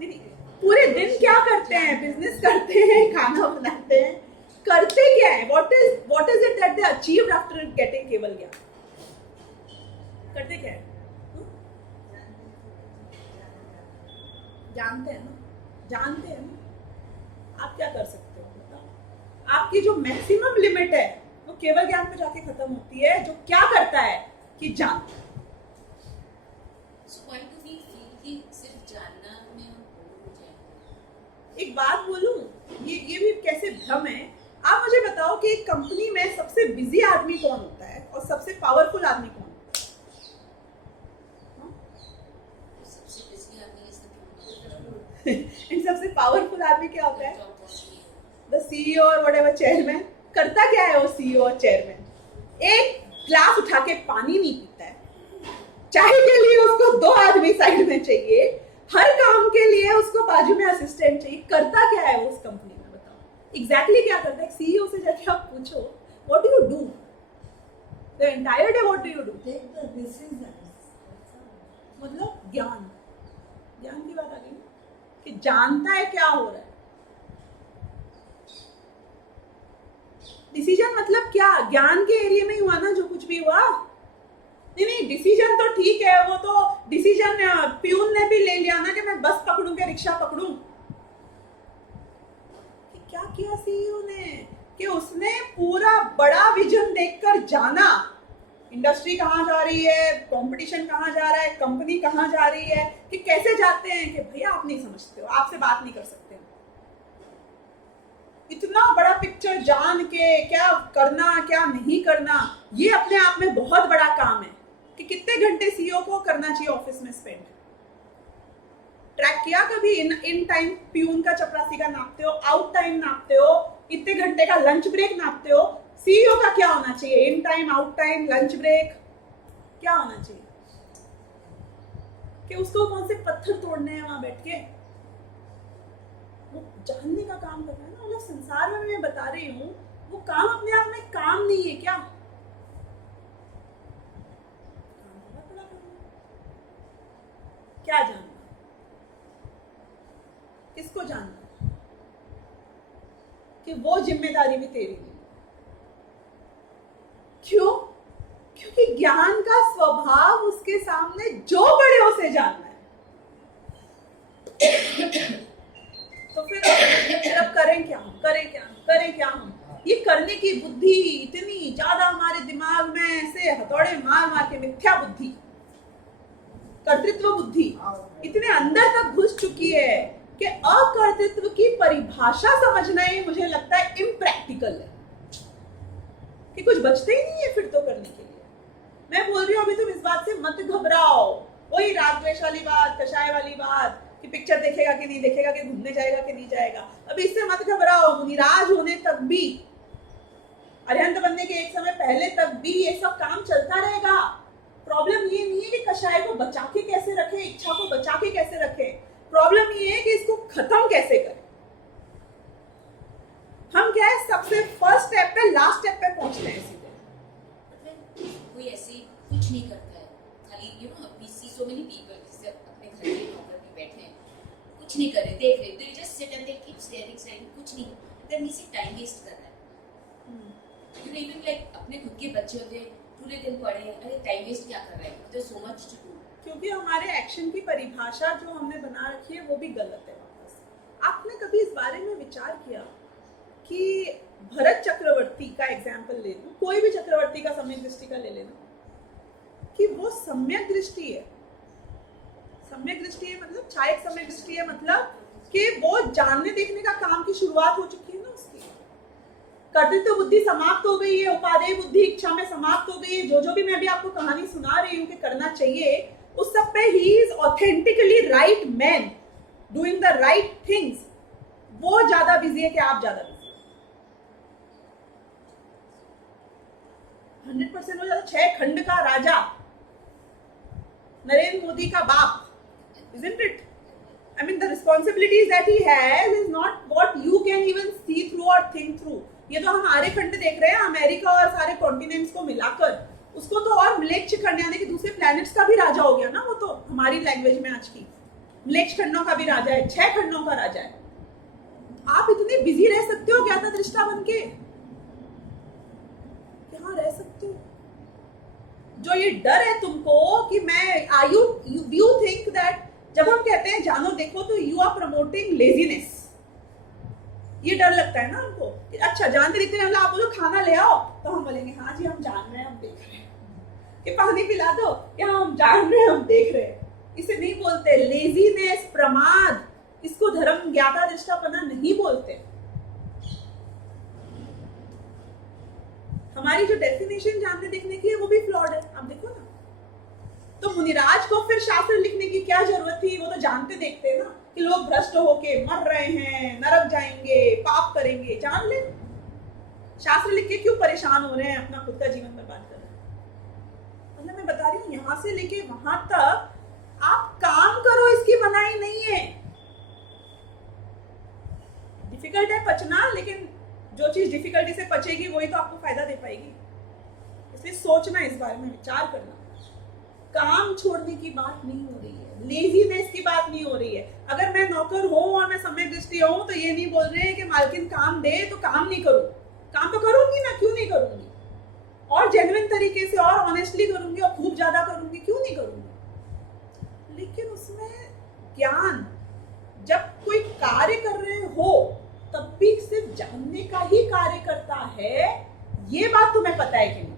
नहीं, पूरे दिन क्या करते हैं? बिजनेस करते हैं, खाना बनाते हैं, करते क्या है? What is it that they achieved after getting केवल ज्ञान? करते क्या है? जानते हैं ना. आप क्या कर सकते हो बताओ? आपकी जो मैक्सिमम लिमिट है वो केवल ज्ञान पे जाके खत्म होती है. जो क्या करता है कि जानता है. So why do we feel कि सिर्फ जानना में हम बोर हो जाएंगे? एक बात बोलूं, ये भी कैसे भ्रम है. आप मुझे बताओ कि एक कंपनी में सबसे बिजी आदमी कौन होता है और सबसे पावरफुल आदमी कौन होता है? सबसे बिजी आदमी is इन सबसे पावरफुल आदमी क्या होता है? the द सीईओ और व्हाटएवर चेयरमैन. करता क्या है वो सीईओ और चेयरमैन? एक ग्लास उठा के पानी नहीं पीता है. चाय के लिए उसको 2 आदमी साइड में चाहिए. हर काम के लिए उसको बाजू में असिस्टेंट चाहिए. करता क्या है वो उस कंपनी में? बताओ एग्जैक्टली क्या करता है? सीईओ से जाके आप पूछो what do you do the entire day. What do you do? Take the decisions. मतलब ज्ञान की बात आ गई कि जानता है क्या हो रहा है. डिसीजन मतलब क्या? ज्ञान के एरिया में ही हुआ ना जो कुछ भी हुआ. नहीं, डिसीजन तो ठीक है. वो तो डिसीजन प्यून ने भी ले लिया ना कि मैं बस पकड़ूं कि रिक्शा पकड़ूं. क्या किया सीईओ ने कि उसने पूरा बड़ा विजन देखकर जाना. इंडस्ट्री कहाँ जा रही है, कंपटीशन कहाँ जा रहा है, कंपनी कहाँ जा रही है. कि कैसे जाते हैं कि भैया आप नहीं समझते हो, आपसे बात नहीं कर सकते. इतना बड़ा पिक्चर जान के क्या करना क्या नहीं करना, ये अपने आप में बहुत बड़ा काम है. कि कितने घंटे सीईओ को करना चाहिए ऑफिस में स्पेंड. ट्रैक किया कभी? इन टाइम प्यून का चपरासी का नापते हो, आउट टाइम नापते हो, इतने घंटे का लंच ब्रेक नापते हो. सीईओ का क्या होना चाहिए? In time, out time, lunch break क्या होना चाहिए? कि उसको कौन से पत्थर तोड़ने हैं वहां बैठ के? वो जानने का काम कर रहा है ना. मतलब संसार में मैं बता रही हूँ वो काम अपने आप में काम नहीं है. क्या क्या जानना? किसको जानना? कि वो जिम्मेदारी भी तेरी नहीं. क्यों? क्योंकि ज्ञान का स्वभाव उसके सामने जो बड़े उसे जानना है. तो फिर अब करें क्या हम? ये करने की बुद्धि इतनी ज्यादा हमारे दिमाग में ऐसे हथौड़े मार के, मिथ्या बुद्धि, कर्तृत्व बुद्धि इतने अंदर तक घुस चुकी है कि अकर्तृत्व की परिभाषा समझना ही मुझे लगता है इम्प्रैक्टिकल है. कि कुछ बचते ही नहीं है फिर तो करने के लिए. मैं बोल रही हूँ अभी तुम इस बात से मत घबराओ. वही राग द्वेष वाली बात, कषाय वाली बात कि पिक्चर देखेगा कि नहीं देखेगा, कि घूमने जाएगा कि नहीं जाएगा. अभी इससे मत घबराओ. मुनिराज होने तक भी, अरिहंत बनने के एक समय पहले तक भी ये सब काम चलता रहेगा. प्रॉब्लम ये नहीं है कि कषाय को बचा के कैसे रखे, इच्छा को बचा के कैसे रखे. प्रॉब्लम ये है कि इसको खत्म कैसे करें. हम क्या है, सबसे है लास्ट स्टेप पे पहुंचते हैं सीधे। मतलब कोई ऐसे कुछ नहीं करता है, खाली we see so many people जैसे अपने घर के नौकर में बैठे हैं, कुछ नहीं कर रहे, देख रहे, they just sit and they keep steering, कुछ नहीं, देन ही टाइम वेस्ट कर रहा है। इवन लाइक अपने खुद के बच्चे होते हैं, पूरे दिन पढ़े, अरे टाइम वेस्ट क्या कर रहे हैं, there so much to do. क्योंकि हमारे एक्शन की परिभाषा जो हमने बना रखी है वो भी गलत है। वापस आपने कभी इस बारे में विचार किया कि भरत चक्रवर्ती का एग्जाम्पल ले लूं, कोई भी चक्रवर्ती का सम्यक दृष्टि का ले लेना, कि वो सम्यक दृष्टि है। सम्यक दृष्टि है मतलब छायक सम्यक दृष्टि है मतलब कि वो जानने देखने का काम की शुरुआत हो चुकी है ना उसकी। कर्तृत्व बुद्धि समाप्त हो गई है, उपादेय बुद्धि इच्छा में समाप्त हो गई है। जो भी मैं अभी आपको कहानी सुना रही हूँ कि करना चाहिए, उस सब पे he is authentically right man doing the right things. वो ज्यादा बिजी है कि आप ज्यादा बिजी? 100% हो जाता। 6 खंड का राजा, नरेंद्र मोदी का बाप, isn't it? I mean the responsibilities that he has is not what you can even see through or think through. ये तो हम आर्य खंड देख रहे हैं, अमेरिका और सारे कॉन्टिनेंट्स को मिलाकर, उसको तो और म्लेच्छ खंड यानी कि दूसरे प्लैनेट्स का भी राजा हो गया ना। वो तो हमारी लैंग्वेज में आज की म्लेच्छ खंडों का भी राजा है, 6 खंडों का राजा है। आप इतने बिजी रह सकते हो ज्ञाता दृष्टा बन के? यहाँ रह सकते हो? जो ये डर है तुमको कि मैं you think that जब हम कहते हैं जानो देखो तो you are promoting laziness, ये डर लगता है ना हमको। अच्छा जानते देखते हैं, आप बोलो खाना ले आओ तो हम बोलेंगे हाँ जी हम जान रहे हैं, हम देख रहे हैं। कि पानी पिला दो, क्या हम जान रहे हैं, हम देख रहे हैं। इसे नहीं बोलते लेजीनेस, प्रमाद, इसको धर्म ज्ञाता दृष्टापना नहीं बोलते। हमारी जो डेफिनेशन जानने देखने की है वो भी फ्लॉड है। आप देखो ना, तो मुनिराज को फिर शास्त्र लिखने की क्या जरूरत थी? वो तो जानते देखते हैं ना कि लोग भ्रष्ट होके मर रहे हैं, नरक जाएंगे, पाप करेंगे, जान ले। शास्त्र लिख के क्यों परेशान हो रहे हैं, अपना खुद का जीवन बर्बाद कर रहे हैं? मतलब मैं बता रही हूँ यहां से लेके वहां तक आप काम करो, इसकी मनाही नहीं है। डिफिकल्ट है पचना, लेकिन जो चीज डिफिकल्टी से पचेगी वही तो आपको फायदा दे पाएगी। इसलिए सोचना, इस बारे में विचार करना। काम छोड़ने की बात नहीं हो रही है, लेजीनेस की बात नहीं हो रही है। अगर मैं नौकर हूं और मैं सम्यक दृष्टि हूं तो ये नहीं बोल रहे हैं कि मालकिन काम दे तो काम नहीं करूं। काम तो करूंगी ना, क्यों नहीं करूंगी? और जेन्युइन तरीके से और ऑनेस्टली करूंगी और खूब ज्यादा करूंगी, क्यों नहीं करूंगी? लेकिन उसमें ज्ञान, जब कोई कार्य कर रहे हो तब भी सिर्फ जानने का ही कार्य करता है, ये बात तुम्हें पता है कि नहीं?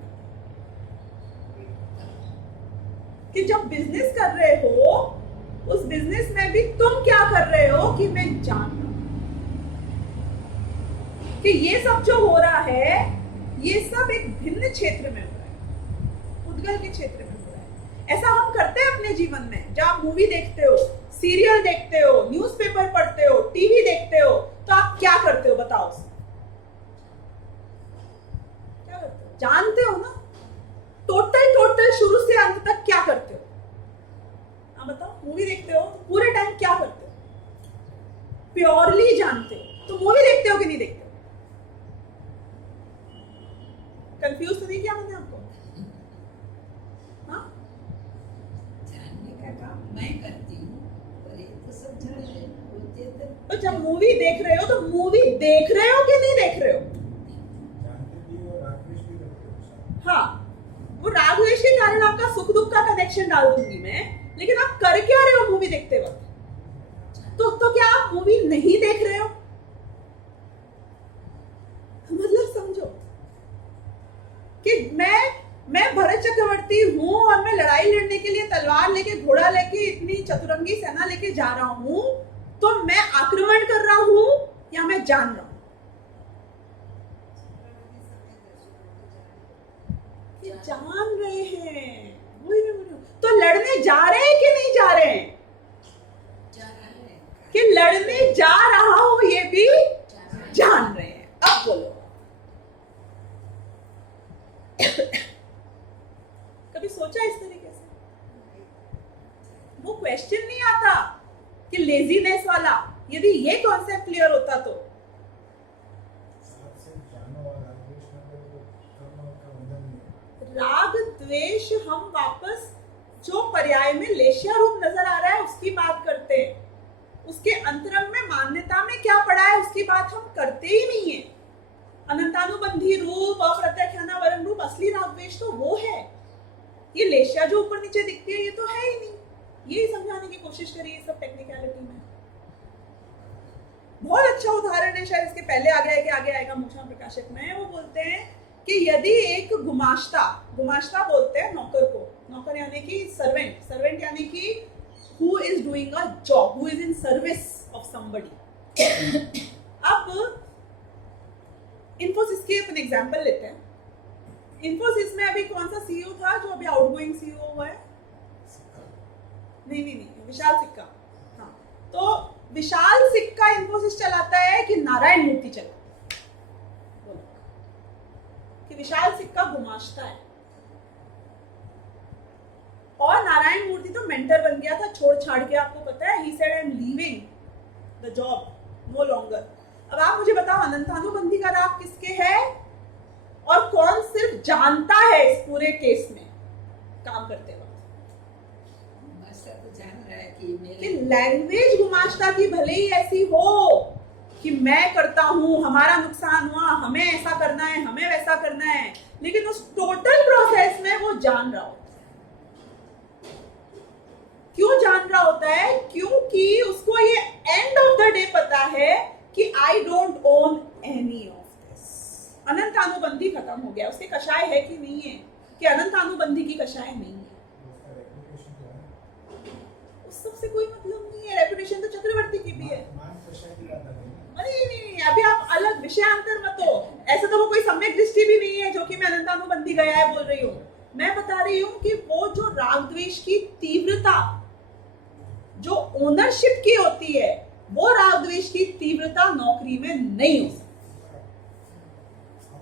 कि जब बिजनेस कर रहे हो उस बिजनेस में भी तुम क्या कर रहे हो कि मैं जान रहा हूं कि ये सब जो हो रहा है ये सब एक भिन्न क्षेत्र में हो रहा है, उद्गल के क्षेत्र में हो रहा है। ऐसा हम करते हैं अपने जीवन में। जब आप मूवी देखते हो, सीरियल देखते हो, न्यूज़पेपर पढ़ते हो, टीवी देखते हो, तो आप क्या करते हो बताओ? क्या करते हो? जानते हो ना? टोटल शुरू से अंत तक क्या करते हो? आप बताओ। मूवी देखते हो तो पूरे टाइम क्या करते हो? प्योरली जानते हो तो मूवी देखते हो कि नहीं देखते हो? कंफ्यूज तो नहीं किया मैंने आपको? हाँ, जानने का काम मैं करती हूँ, पर ये तो सब जान रहे हैं। तो जब मूवी देख रहे हो तो मूवी देख रहे हो कि नहीं देख रहे हो? जानते भी और रागद्वेष भी करते हो। हाँ, वो रागद्वेष के कारण आपका सुख दुख का कनेक्शन डाल दूंगी मैं, लेकिन आप कर क्या रहे हो मूवी देखते वक्त? तो क्या आप मूवी नहीं देख रहे हो? मतलब समझो कि मैं भरत चक्रवर्ती हूं और मैं लड़ाई लड़ने के लिए तलवार लेके, घोड़ा लेके, इतनी चतुरंगी सेना लेके जा रहा हूं, तो मैं आक्रमण कर रहा हूं या मैं जान रहा हूं? जान रहे हैं, वही मैं बोल रही हूं। तो लड़ने जा रहे हैं कि नहीं जा रहे हैं? जा रहा है कि लड़ने जा रहा हूं ये भी जान रहे हैं। अब बोलो, कभी सोचा इस तरीके से? वो क्वेश्चन नहीं आता कि लेजीनेस वाला। यदि ये कॉन्सेप्ट क्लियर होता तो सिर्फ जानो और रागद्वेष में राग द्वेष हम वापस जो पर्याय में लेश्या रूप नजर आ रहा है उसकी बात करते हैं। उसके अंतरंग में मान्यता में क्या पड़ा है उसकी बात हम करते ही नहीं है। अनंतानुबंधी रूप, अप्रत्याख्यानावरण रूप, असली राग द्वेष तो वो है। ये लेश्या जो ऊपर नीचे दिखती है ये तो है ही नहीं। ये समझाने की कोशिश करिए सब टेक्निकलिटी में। बहुत अच्छा उदाहरण है, शायद इसके पहले आगे आएगा मोक्षमा प्रकाशक में। वो बोलते हैं कि यदि एक गुमाश्ता बोलते हैं नौकर को, नौकर यानी कि सर्वेंट यानी कि who is doing a job, who is in service of somebody। अब इन्फोसिस के अपन एग्जांपल लेते हैं। इन्फोसिस में अभी कौन सा सीईओ था जो अभी आउटगोइंग सीईओ हुआ है? नहीं, विशाल सिक्का। हाँ, तो विशाल सिक्का इन्फोसिस चलाता है कि नारायण मूर्ति चलाता है? बोलो कि विशाल सिक्का गुमाश्ता है और नारायण मूर्ति तो मेंटर बन गया था, छोड़ छाड़ के। आपको पता है, he said I am leaving the job, no longer. अब आप मुझे बताओ अनंतानुबंधी का राग किसके है और कौन सिर्फ जानता है इस पूरे केस में काम करते वक्त? तो जान रहा है कि लैंग्वेज गुमाश्ता की भले ही ऐसी हो कि मैं करता हूं, हमारा नुकसान हुआ, हमें ऐसा करना है, हमें वैसा करना है, लेकिन उस टोटल प्रोसेस में वो जान रहा होता है। क्यों जान रहा होता है? क्योंकि उसको ये एंड ऑफ द डे पता है कि I don't own any of this. अनंतानुबंधी खत्म हो गया। उसके कषाय है कि नहीं है? कि अनंतानुबंधी की कषाय नहीं है। उस सबसे कोई मतलब नहीं है। रेपुटेशन तो चक्रवर्ती की भी है। नहीं, अभी आप अलग विषयांतर मत हो। ऐसे तो वो कोई सम्यक दृष्टि भी नहीं है जो कि मैं अनंतानुबंधी गया है बोल रही हूँ। मैं बता रही हूँ कि वो जो राग द्वेष की तीव्रता जो ओनरशिप की होती है, वो राग द्वेष की तीव्रता नौकरी में नहीं हो सकती।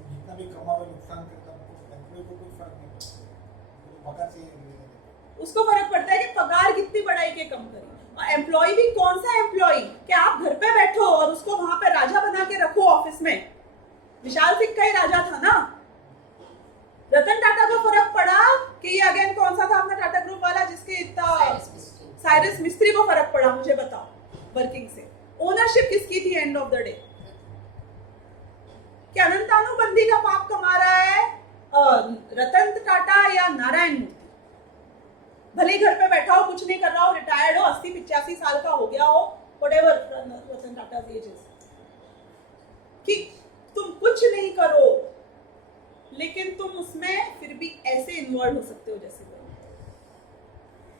जितना भी कमावे नुकसान करता है को कोई फर्क नहीं पड़ता। पगार से उसको फर्क पड़ता है कि पगार कितनी बढ़ाई के कम करी। और एम्प्लॉय भी कौन सा एम्प्लॉय कि आप घर पे बैठो और उसको वहां पे राजा बना के रखो ऑफिस में। विशाल सिक्का ही राजा था ना। रतन टाटा को फर्क पड़ा कि ये अगेन कौन सा था अपना टाटा ग्रुप वाला जिसके इतना साइरस मिस्त्री को फर्क पड़ा? मुझे बताओ वर्किंग से। ओनरशिप किसकी थी एंड ऑफ द डे? कि अनंतानुबंधी का पाप कमा रहा है रतन टाटा या नारायण मूर्ति? भले घर पे बैठा हो, कुछ नहीं कर रहा हो, रिटायर्ड हो, 80-85 साल का हो गया हो, व्हाटएवर रतन टाटा एजेस, कि तुम कुछ नहीं करो लेकिन तुम उसमें फिर भी ऐसे इन्वॉल्व हो सकते हो जैसे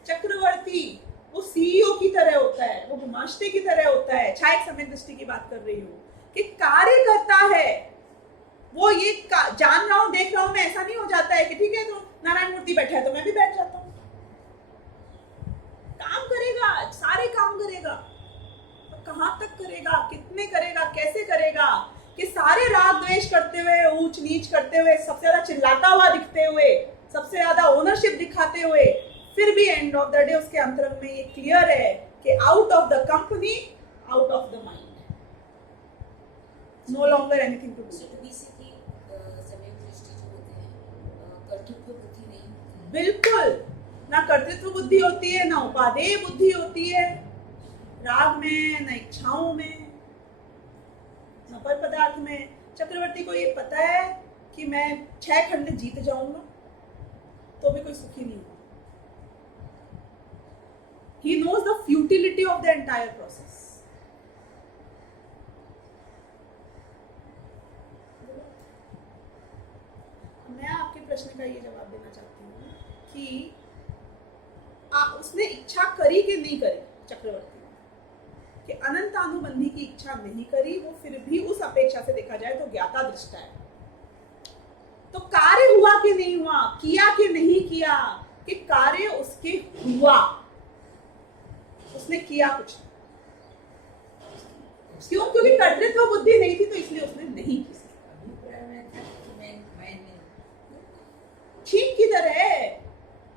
चक्रवर्ती वो सीईओ की तरह होता है, वो गुमाश्ते की तरह होता है। छाया समय दृष्टि की बात कर रही हूँ कि कार्य करता है वो। ये जान रहा हूं, देख रहा हूं मैं, ऐसा नहीं हो जाता है कि ठीक है तो नारायण मूर्ति बैठा है तो मैं भी बैठ जाता हूँ। काम करेगा, सारे काम करेगा, कहां तक करेगा, कितने करेगा, कैसे करेगा, कि सारे राग द्वेष करते हुए, ऊंच नीच करते हुए, सबसे ज्यादा चिल्लाता हुआ दिखते हुए, सबसे ज्यादा ओनरशिप दिखाते हुए, फिर भी एंड ऑफ द डे उसके अंतरंग में ये क्लियर है कि out of the company, out of the mind, no longer anything to do. समय दृष्टि जो होते हैं कर्तृत्व बुद्धि नहीं होती। बिल्कुल ना कर्तृत्व बुद्धि होती है, ना उपादेय बुद्धि होती है राग में, ना इच्छाओं में, ना पर पदार्थ में। चक्रवर्ती को ये पता है कि मैं 6 खंड जीत जाऊंगा तो भी कोई सुखी नहीं होगा। He knows the futility of the entire process. मैं आपके प्रश्न का ये जवाब देना चाहती हूँ कि उसने इच्छा करी कि नहीं करी चक्रवर्ती ने, कि अनंतानुबंधी की इच्छा नहीं करी, वो फिर भी उस अपेक्षा से देखा जाए तो ज्ञाता दृष्टा है। तो कार्य हुआ कि नहीं हुआ, किया कि नहीं किया, कि कार्य उसके हुआ, उसने किया कुछ। क्यों? क्योंकि कर्तृत्व बुद्धि नहीं थी तो इसलिए उसने नहीं की। छींक किधर है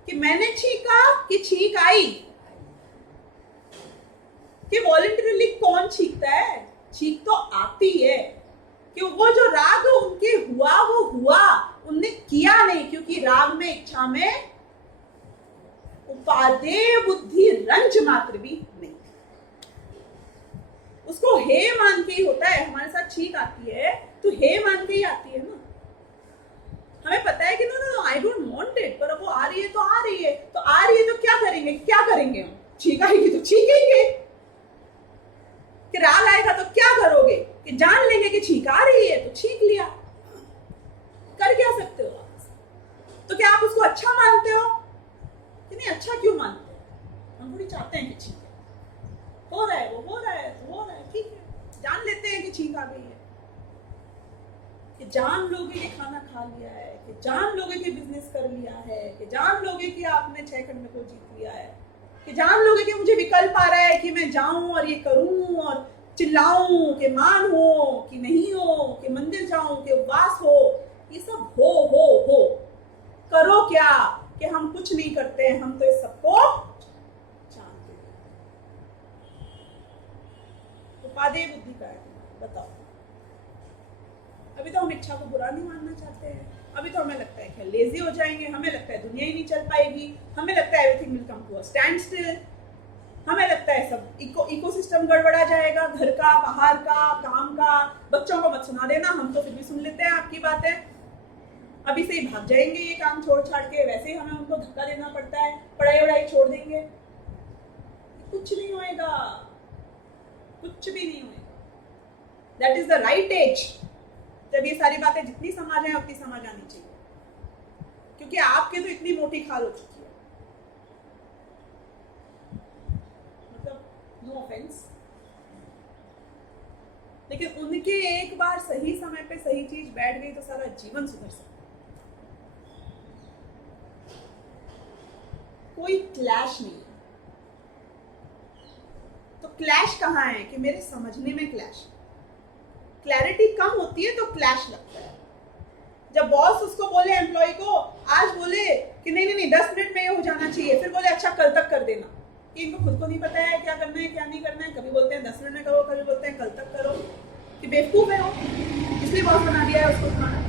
कि मैंने छींका कि छींक आई? कि वॉलंटरीली कौन छींकता है? छींक तो आती है कि वो जो राग उनके हुआ वो हुआ, उनने किया नहीं, क्योंकि राग में इच्छा में उपादेय बुद्धि रंज मात्र भी नहीं। उसको हे मान के ही होता है। हमारे साथ छींक आती है तो हे मान के ही आती है ना। हमें पता है कि no no I don't want it, पर वो आ रही है तो आ रही है, तो आ रही है तो क्या करेंगे, क्या करेंगे हम? छींक आएगी तो छींकेंगे। कि राग आएगा तो क्या करोगे? कि जान लेंगे कि छींक आ रही है तो छींक लिया। कर क्या सकते हो आप? तो क्या आप उसको अच्छा मानते हो कि नहीं? अच्छा क्यों मानते हो? हम थोड़ी चाहते हैं कि छींक हो रहा है, वो हो रहा है तो हो रहा है, ठीक है, जान लेते हैं कि छींक आ गई है। कि जान लोगे कि खाना खा लिया है, कि जान लोगे कि बिजनेस कर लिया है, कि जान लोगे कि आपने 6 खंड को जीत लिया है, कि जान लोगे कि मुझे विकल्प आ रहा है कि मैं जाऊं और ये करूं और चिल्लाऊं कि मान हो कि नहीं हो, कि मंदिर जाऊं कि उपवास हो, ये सब हो करो क्या? कि हम कुछ नहीं करते हैं, हम तो इस सबको जानते हैं। उपादेय बुद्धि का है, बताओ। अभी तो हम इच्छा को बुरा नहीं मानना चाहते हैं। अभी तो हमें लगता है कि लेजी हो जाएंगे, हमें लगता है दुनिया ही नहीं चल पाएगी, हमें लगता है everything will come to a standstill, हमें लगता है सब इकोसिस्टम गड़बड़ा जाएगा, घर का, बाहर का, काम का। बच्चों को मत सुना देना, हम तो फिर भी सुन लेते हैं आपकी बातें। अभी से ही भाग जाएंगे ये काम छोड़ छाड़ के, वैसे ही हमें उनको धक्का देना पड़ता है, पढ़ाई वढ़ाई छोड़ देंगे। कुछ नहीं होएगा, कुछ भी नहीं होएगा। That is the right age जब ये सारी बातें जितनी समझ आए उतनी समझ आनी चाहिए, क्योंकि आपके तो इतनी मोटी खाल हो चुकी है। मतलब नो ऑफेंस, लेकिन उनके एक बार सही समय पे सही चीज बैठ गई तो सारा जीवन सुधर सकता है। कोई क्लैश नहीं है। तो क्लैश कहाँ है? कि मेरे समझने में क्लैश। क्लैरिटी कम होती है तो क्लैश लगता है। जब बॉस उसको बोले एम्प्लॉय को, आज बोले कि नहीं 10 मिनट में ये हो जाना चाहिए, फिर बोले अच्छा कल तक कर देना। कि इनको खुद को नहीं पता है क्या करना है क्या नहीं करना है। कभी बोलते हैं 10 मिनट में करो, कभी बोलते हैं कल तक करो। कि बेवकूफ है वो, इसलिए बॉस बना दिया है उसको तुम्हारा।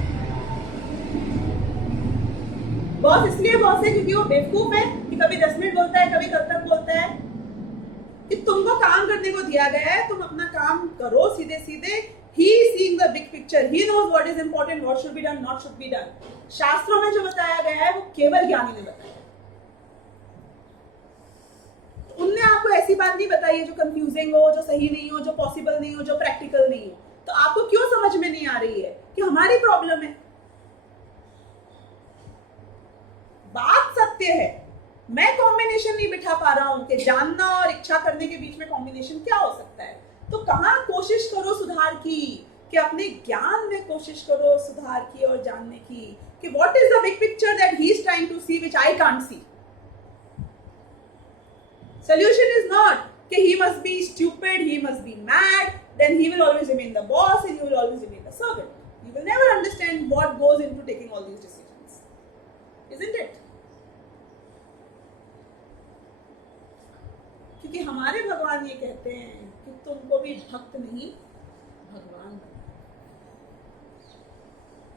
बॉस इसलिए बॉस है क्योंकि वो बेवकूफ है कि कभी 10 मिनट बोलता है, कभी कल तक बोलता है। कि तुमको काम करने को दिया गया है, तुम अपना काम करो सीधे सीधे। He is seeing the big picture. He knows what is important, what should be done, not should be done. शास्त्रों में जो बताया गया है वो केवल ज्ञानी ने बताया। उनने आपको ऐसी बात नहीं बताई है जो कंफ्यूजिंग हो, जो सही नहीं हो, जो पॉसिबल नहीं हो, जो प्रैक्टिकल नहीं हो। तो आपको क्यों समझ में नहीं आ रही है? कि हमारी प्रॉब्लम है। बात सत्य है, मैं कॉम्बिनेशन नहीं बिठा पा रहा हूं कि जानना और इच्छा करने के बीच में कॉम्बिनेशन क्या हो सकता है। तो कहाँ कोशिश करो सुधार की? कि अपने ज्ञान में कोशिश करो सुधार की और जानने की कि what is the big picture that he is trying to see which I can't see. Solution is not कि he must be stupid, he must be mad, then he will always remain the boss and you will always remain the servant. You will never understand what goes into taking all these decisions, isn't it? क्योंकि हमारे भगवान ये कहते हैं कि तुमको भी भक्त नहीं भगवान बनो।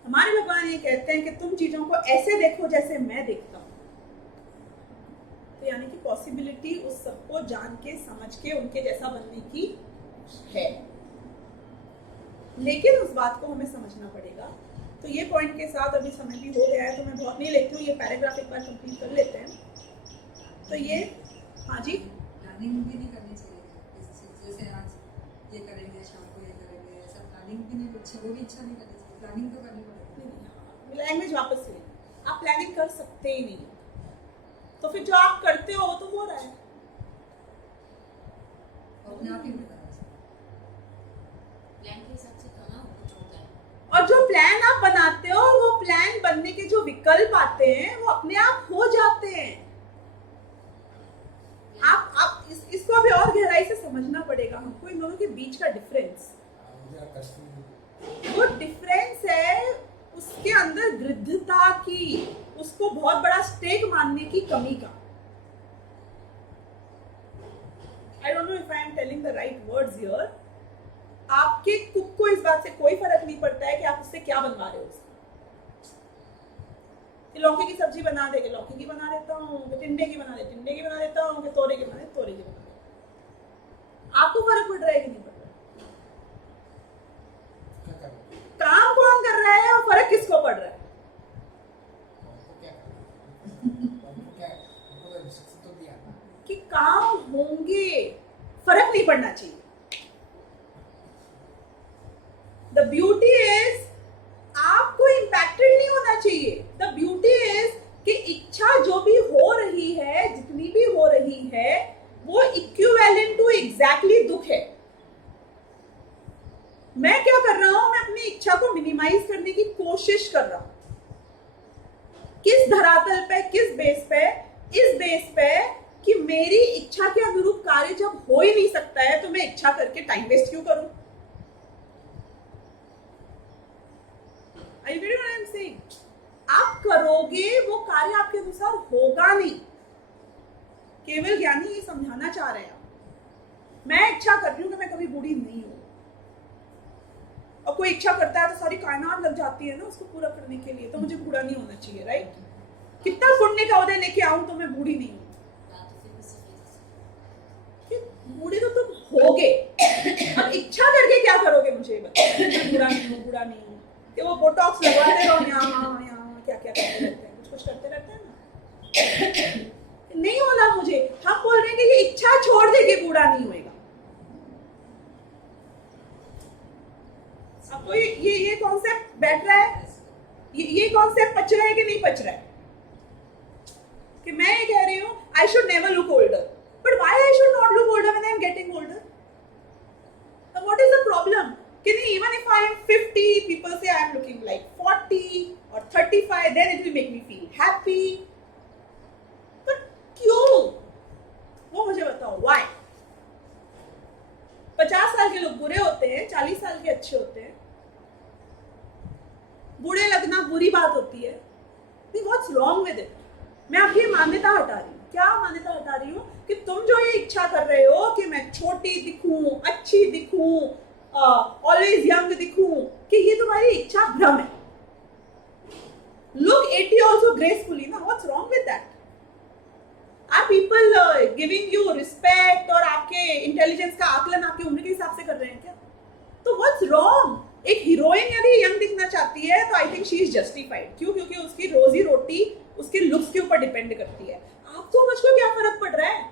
हमारे भगवान ये कहते हैं कि तुम चीजों को ऐसे देखो जैसे मैं देखता हूं। तो यानी कि पॉसिबिलिटी उस सबको जान के समझ के उनके जैसा बनने की है, लेकिन उस बात को हमें समझना पड़ेगा। तो ये पॉइंट के साथ अभी समय भी हो गया है तो मैं बहुत नहीं लेती हूँ, ये पैराग्राफ एक बार कंप्लीट कर लेते हैं। तो ये हाँ जी, प्लानिंग भी नहीं करनी चाहिए। जैसे आज ये करेंगे, शाम को ये करेंगे, ऐसा प्लानिंग भी नहीं, कुछ वो भी इच्छा नहीं करनी चाहिए। प्लानिंग तो करनी पड़ेगी। लैंग्वेज वापस से आप प्लानिंग कर सकते ही नहीं, तो फिर जो आप करते हो तो हो रहा है अपने आप ही मिलता है। प्लान के हिसाब से कहाँ कुछ होता है। और जो प्लान आप बनाते हो वो प्लान बनने के जो विकल्प आते हैं वो अपने आप हो जाते हैं। आप इसको अभी और गहराई से समझना पड़ेगा हमको, इन दोनों के बीच का डिफरेंस। वो डिफरेंस है उसके अंदर गृद्धता की, उसको बहुत बड़ा स्टेक मानने की कमी का। I don't know if I am telling the right words here. आपके कुक को इस बात से कोई फर्क नहीं पड़ता है कि आप उससे क्या बनवा रहे हो। कि लौकी की सब्जी बना दे, कि लौकी की बना देता हूँ, कि टिंडे की बना दे, टिंडे की बना देता हूँ, कि तोरे की बना दे, तोरे की बना देता हूँ। आपको फर्क पड़ रहा है कि नहीं पड़ रहा? क्या कर रहे हो? काम कौन कर रहा है और फर्क किसको पड़ रहा है? हमको क्या करना है? हमको क्या है? हमको तो इंस्ट्रक्शन तो दिया ना। कि काम होंगे, फर्क नहीं पड़ना चाहिए। द ब्यूटी इज आपको इम्पैक्टेड नहीं होना चाहिए। द ब्यूटी इज कि इच्छा जो भी हो रही है, जितनी भी हो रही है, वो इक्विवेलेंट टू एग्जैक्टली दुख है। मैं क्या कर रहा हूं? मैं अपनी इच्छा को मिनिमाइज करने की कोशिश कर रहा हूं। किस धरातल पे, किस बेस पे? इस बेस पे कि मेरी इच्छा के अनुरूप कार्य जब हो ही नहीं सकता है तो मैं इच्छा करके टाइम वेस्ट क्यों करूं? Are you getting what I'm saying? आप करोगे वो कार्य आपके अनुसार होगा नहीं। केवल ज्ञानी ये समझाना चाह रहे हैं। मैं इच्छा कर रही हूं कि मैं कभी बूढ़ी नहीं हूं, और कोई इच्छा करता है तो सारी कायनात लग जाती है ना उसको पूरा करने के लिए, तो मुझे बूढ़ा नहीं होना चाहिए, राइट? कितना पुण्य का उदय लेके आऊं तो मैं बूढ़ी नहीं हूं। बूढ़े तो तुम होगे। अब इच्छा करके क्या करोगे मुझे बताओ? मैं बूढ़ा नहीं हूं, बूढ़ा नहीं हूं, कि वो बोटॉक्स लगवाते रहो यहाँ क्या क्या करते रहते हैं, कुछ करते रहते हैं ना। नहीं होना मुझे। हम बोल रहे हैं कि ये इच्छा छोड़ दे के बूढ़ा नहीं होएगा। आपको ये कॉन्सेप्ट बैठ रहा है? ये कॉन्सेप्ट पच रहा है कि नहीं पच रहा है? कि मैं ये कह रही हूँ I should never look older, but why I should not look older when I am getting older? What is the problem? कि नहीं, even if I am 50, people say I am looking like 40 or 35, then it will make me feel happy. But क्यों? वो मुझे बताओ, why? 50 साल के लोग बुरे होते हैं, 40 साल के अच्छे होते हैं। बुरे लगना बुरी बात होती है। नहीं, what's wrong with it? मैं आपकी मान्यता हटा रही हूँ। क्या मान्यता हटा रही हूँ? कि तुम जो ये इच्छा कर रहे हो कि मैं छोटी दिखूं, अच्छी दिखूं, ऑलवेज यंग दिखूं, कि ये तुम्हारी इच्छा भ्रम है। Look 80 also gracefully, ना? What's wrong with that? Are people giving you respect और आपके इंटेलिजेंस का आकलन आपकी उम्र के हिसाब से कर रहे हैं क्या? तो what's wrong? एक हीरोइन यदि यंग दिखना चाहती है तो I think she is justified. क्यों? क्योंकि उसकी रोजी रोटी उसके लुक्स के ऊपर डिपेंड करती है। आपको मुझको क्या फर्क पड़ रहा है?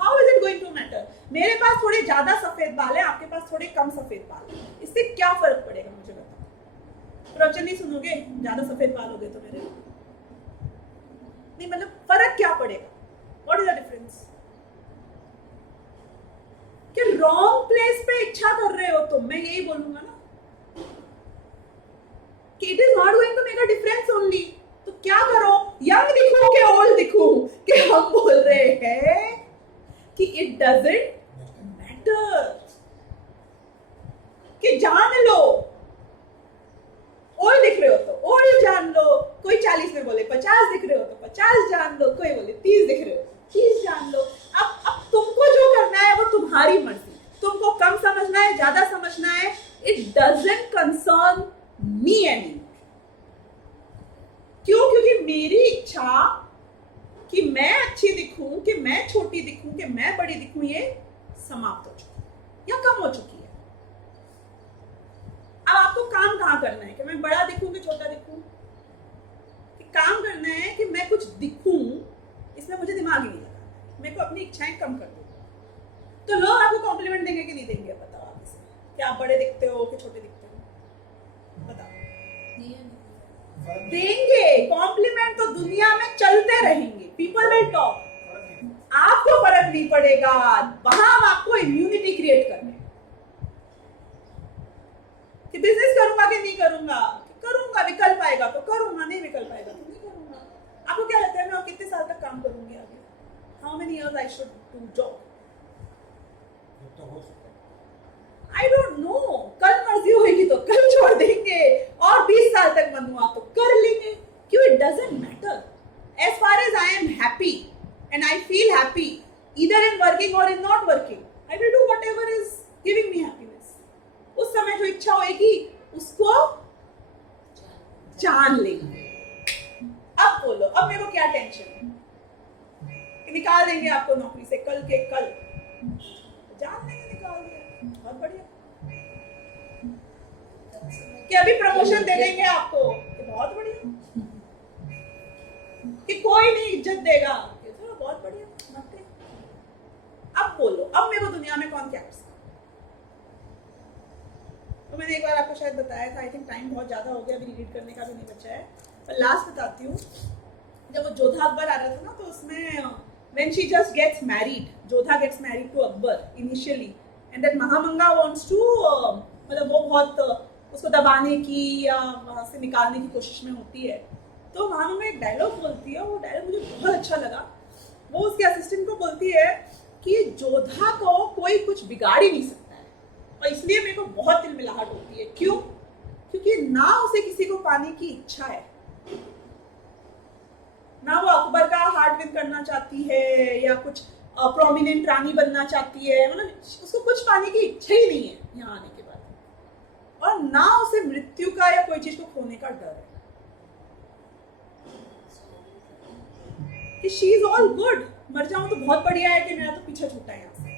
How is it going to matter? मेरे पास थोड़े ज्यादा सफेद बाल है, आपके पास थोड़े कम सफेद बाल है, इससे क्या फर्क पड़ेगा मुझे बताओ? प्रवचन नहीं सुनोगे? ज्यादा सफेद बाल हो गए तो मेरे नहीं, मतलब फर्क क्या पड़ेगा? What is the difference? कि रॉन्ग प्लेस पे इच्छा कर रहे हो तुम, मैं यही बोलूंगा ना कि it is not going to make a difference only. तो क्या करो? यंग दिखूं कि ओल्ड दिखूं? कि हम बोल रहे हैं कि इट डजंट मैटर, कि जान लो ओल्ड दिख रहे हो तो ओल्ड जान लो, कोई 40 में बोले 50 दिख रहे हो तो 50 जान लो, कोई बोले 30 दिख रहे हो 30 जान लो। अब तुमको जो करना है वो तुम्हारी मर्जी। तुमको कम समझना है, ज्यादा समझना है, it doesn't concern me any. क्यों? क्योंकि मेरी इच्छा कि मैं अच्छी दिखूं, कि मैं छोटी दिखूं, कि मैं बड़ी दिखूं, ये समाप्त हो चुकी है या कम हो चुकी है। अब आपको काम कहाँ करना है? कि मैं बड़ा दिखूं कि छोटा दिखूं? कि काम करना है कि मैं कुछ दिखूं, इसमें मुझे दिमाग ही नहीं लगा, मेरे को अपनी इच्छाएं कम कर दो। तो लोग आपको कॉम्प्लीमेंट देंगे कि नहीं देंगे? बताओ आप इसे, कि आप बड़े दिखते हो कि छोटे दिखते हो? बताओ। देंगे कॉम्प्लीमेंट तो दुनिया में चलते रहेंगे, पीपल विल टॉक। आपको फर्क नहीं पड़ेगा, वहां हम आपको इम्यूनिटी क्रिएट करने कि बिजनेस करूंगा कि नहीं करूंगा? करूंगा, विकल्प आएगा तो करूंगा, नहीं विकल्प आएगा तो नहीं करूंगा। आपको क्या लगता है मैं और कितने साल तक काम करूंगी आगे? How many years I should do job? तो हो सकता है। I don't know, कल मर्जी होगी तो कल छोड़ देंगे, और 20 साल तक मन हुआ तो कर लेंगे। क्यों? It doesn't matter. As far as I am happy and I feel happy, either in working or in not working, I will do whatever is giving me happiness. उस समय जो इच्छा होगी उसको जान लेंगे। अब बोलो, अब मेरे को क्या टेंशन है कि निकाल देंगे आपको नौकरी से कल के कल, जान नहीं निकाल दिया, बहुत बढ़िया। कि अभी प्रमोशन दे देंगे आपको, कि बहुत बढ़िया। कि कोई नहीं इज्जत देगा, कि तो बहुत बढ़िया, मत दे। अब बोलो, अब मेरे को दुनिया में कौन क्या कर सकता। तो मैंने एक बार आपको शायद बताया था, आई थिंक टाइम बहुत ज्यादा हो गया, अभी रीड करने का भी नहीं बचा है, पर लास्ट बताती हूँ। जब वो जोधा अकबर आ रहा था ना, तो उसमें when she just gets married, Jodha gets married to Akbar initially, and that महामंगा wants to मतलब वो बहुत उसको दबाने की या वहां से निकालने की कोशिश में होती है। तो महामंगा एक डायलॉग बोलती है, वो डायलॉग मुझे बहुत अच्छा लगा। वो उसके असिस्टेंट को बोलती है कि जोधा को कोई कुछ बिगाड़ ही नहीं सकता है, और इसलिए मेरे को बहुत तिलमिलाहट होती है। क्यों? क्योंकि ना उसे किसी को पाने की इच्छा है, ना वो अकबर का हार्ट विन करना चाहती है या कुछ प्रोमिनेंट रानी बनना चाहती है, मतलब उसको कुछ पाने की इच्छा ही नहीं है यहाँ आने के बाद, और ना उसे मृत्यु का या कोई चीज को खोने का डर है। कि शी इज ऑल गुड, मर जाऊं तो बहुत बढ़िया है, कि मेरा तो पीछा छूटा है यहाँ से,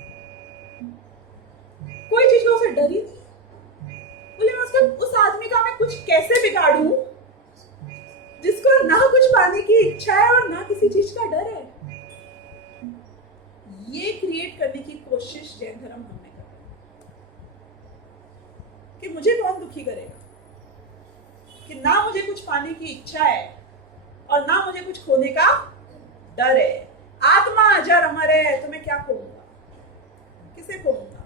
कोई चीज का उसे डर ही नहीं। बोले मैं उसका उस आदमी का मैं कुछ कैसे बिगाड़ूं जिसको ना कुछ पाने की इच्छा है और ना किसी चीज का डर है। ये क्रिएट करने की कोशिश जैन धर्म हमने कर कि मुझे कौन दुखी करेगा, कि ना मुझे कुछ पाने की इच्छा है और ना मुझे कुछ खोने का डर है। आत्मा अजर अमर है, तो मैं क्या खोऊंगा, किसे खोऊंगा,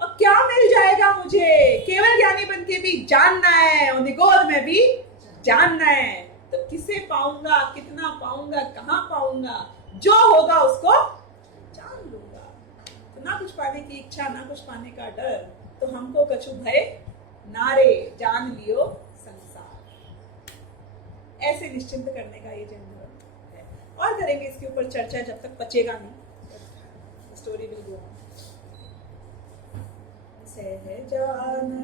और क्या मिल जाएगा मुझे? केवल ज्ञानी बन के भी जानना है और निगोद में भी जानना है, तो किसे पाऊंगा, कितना पाऊंगा, कहां पाऊंगा, जो होगा उसको जान लूंगा। तो ना कुछ पाने की इच्छा, ना कुछ पाने का डर, तो हमको कछु भय नारे, जान लियो संसार। ऐसे निश्चिंत करने का ये जैन धर्म है। और करेंगे इसके ऊपर चर्चा जब तक पचेगा नहीं, story will go on. Sahajanand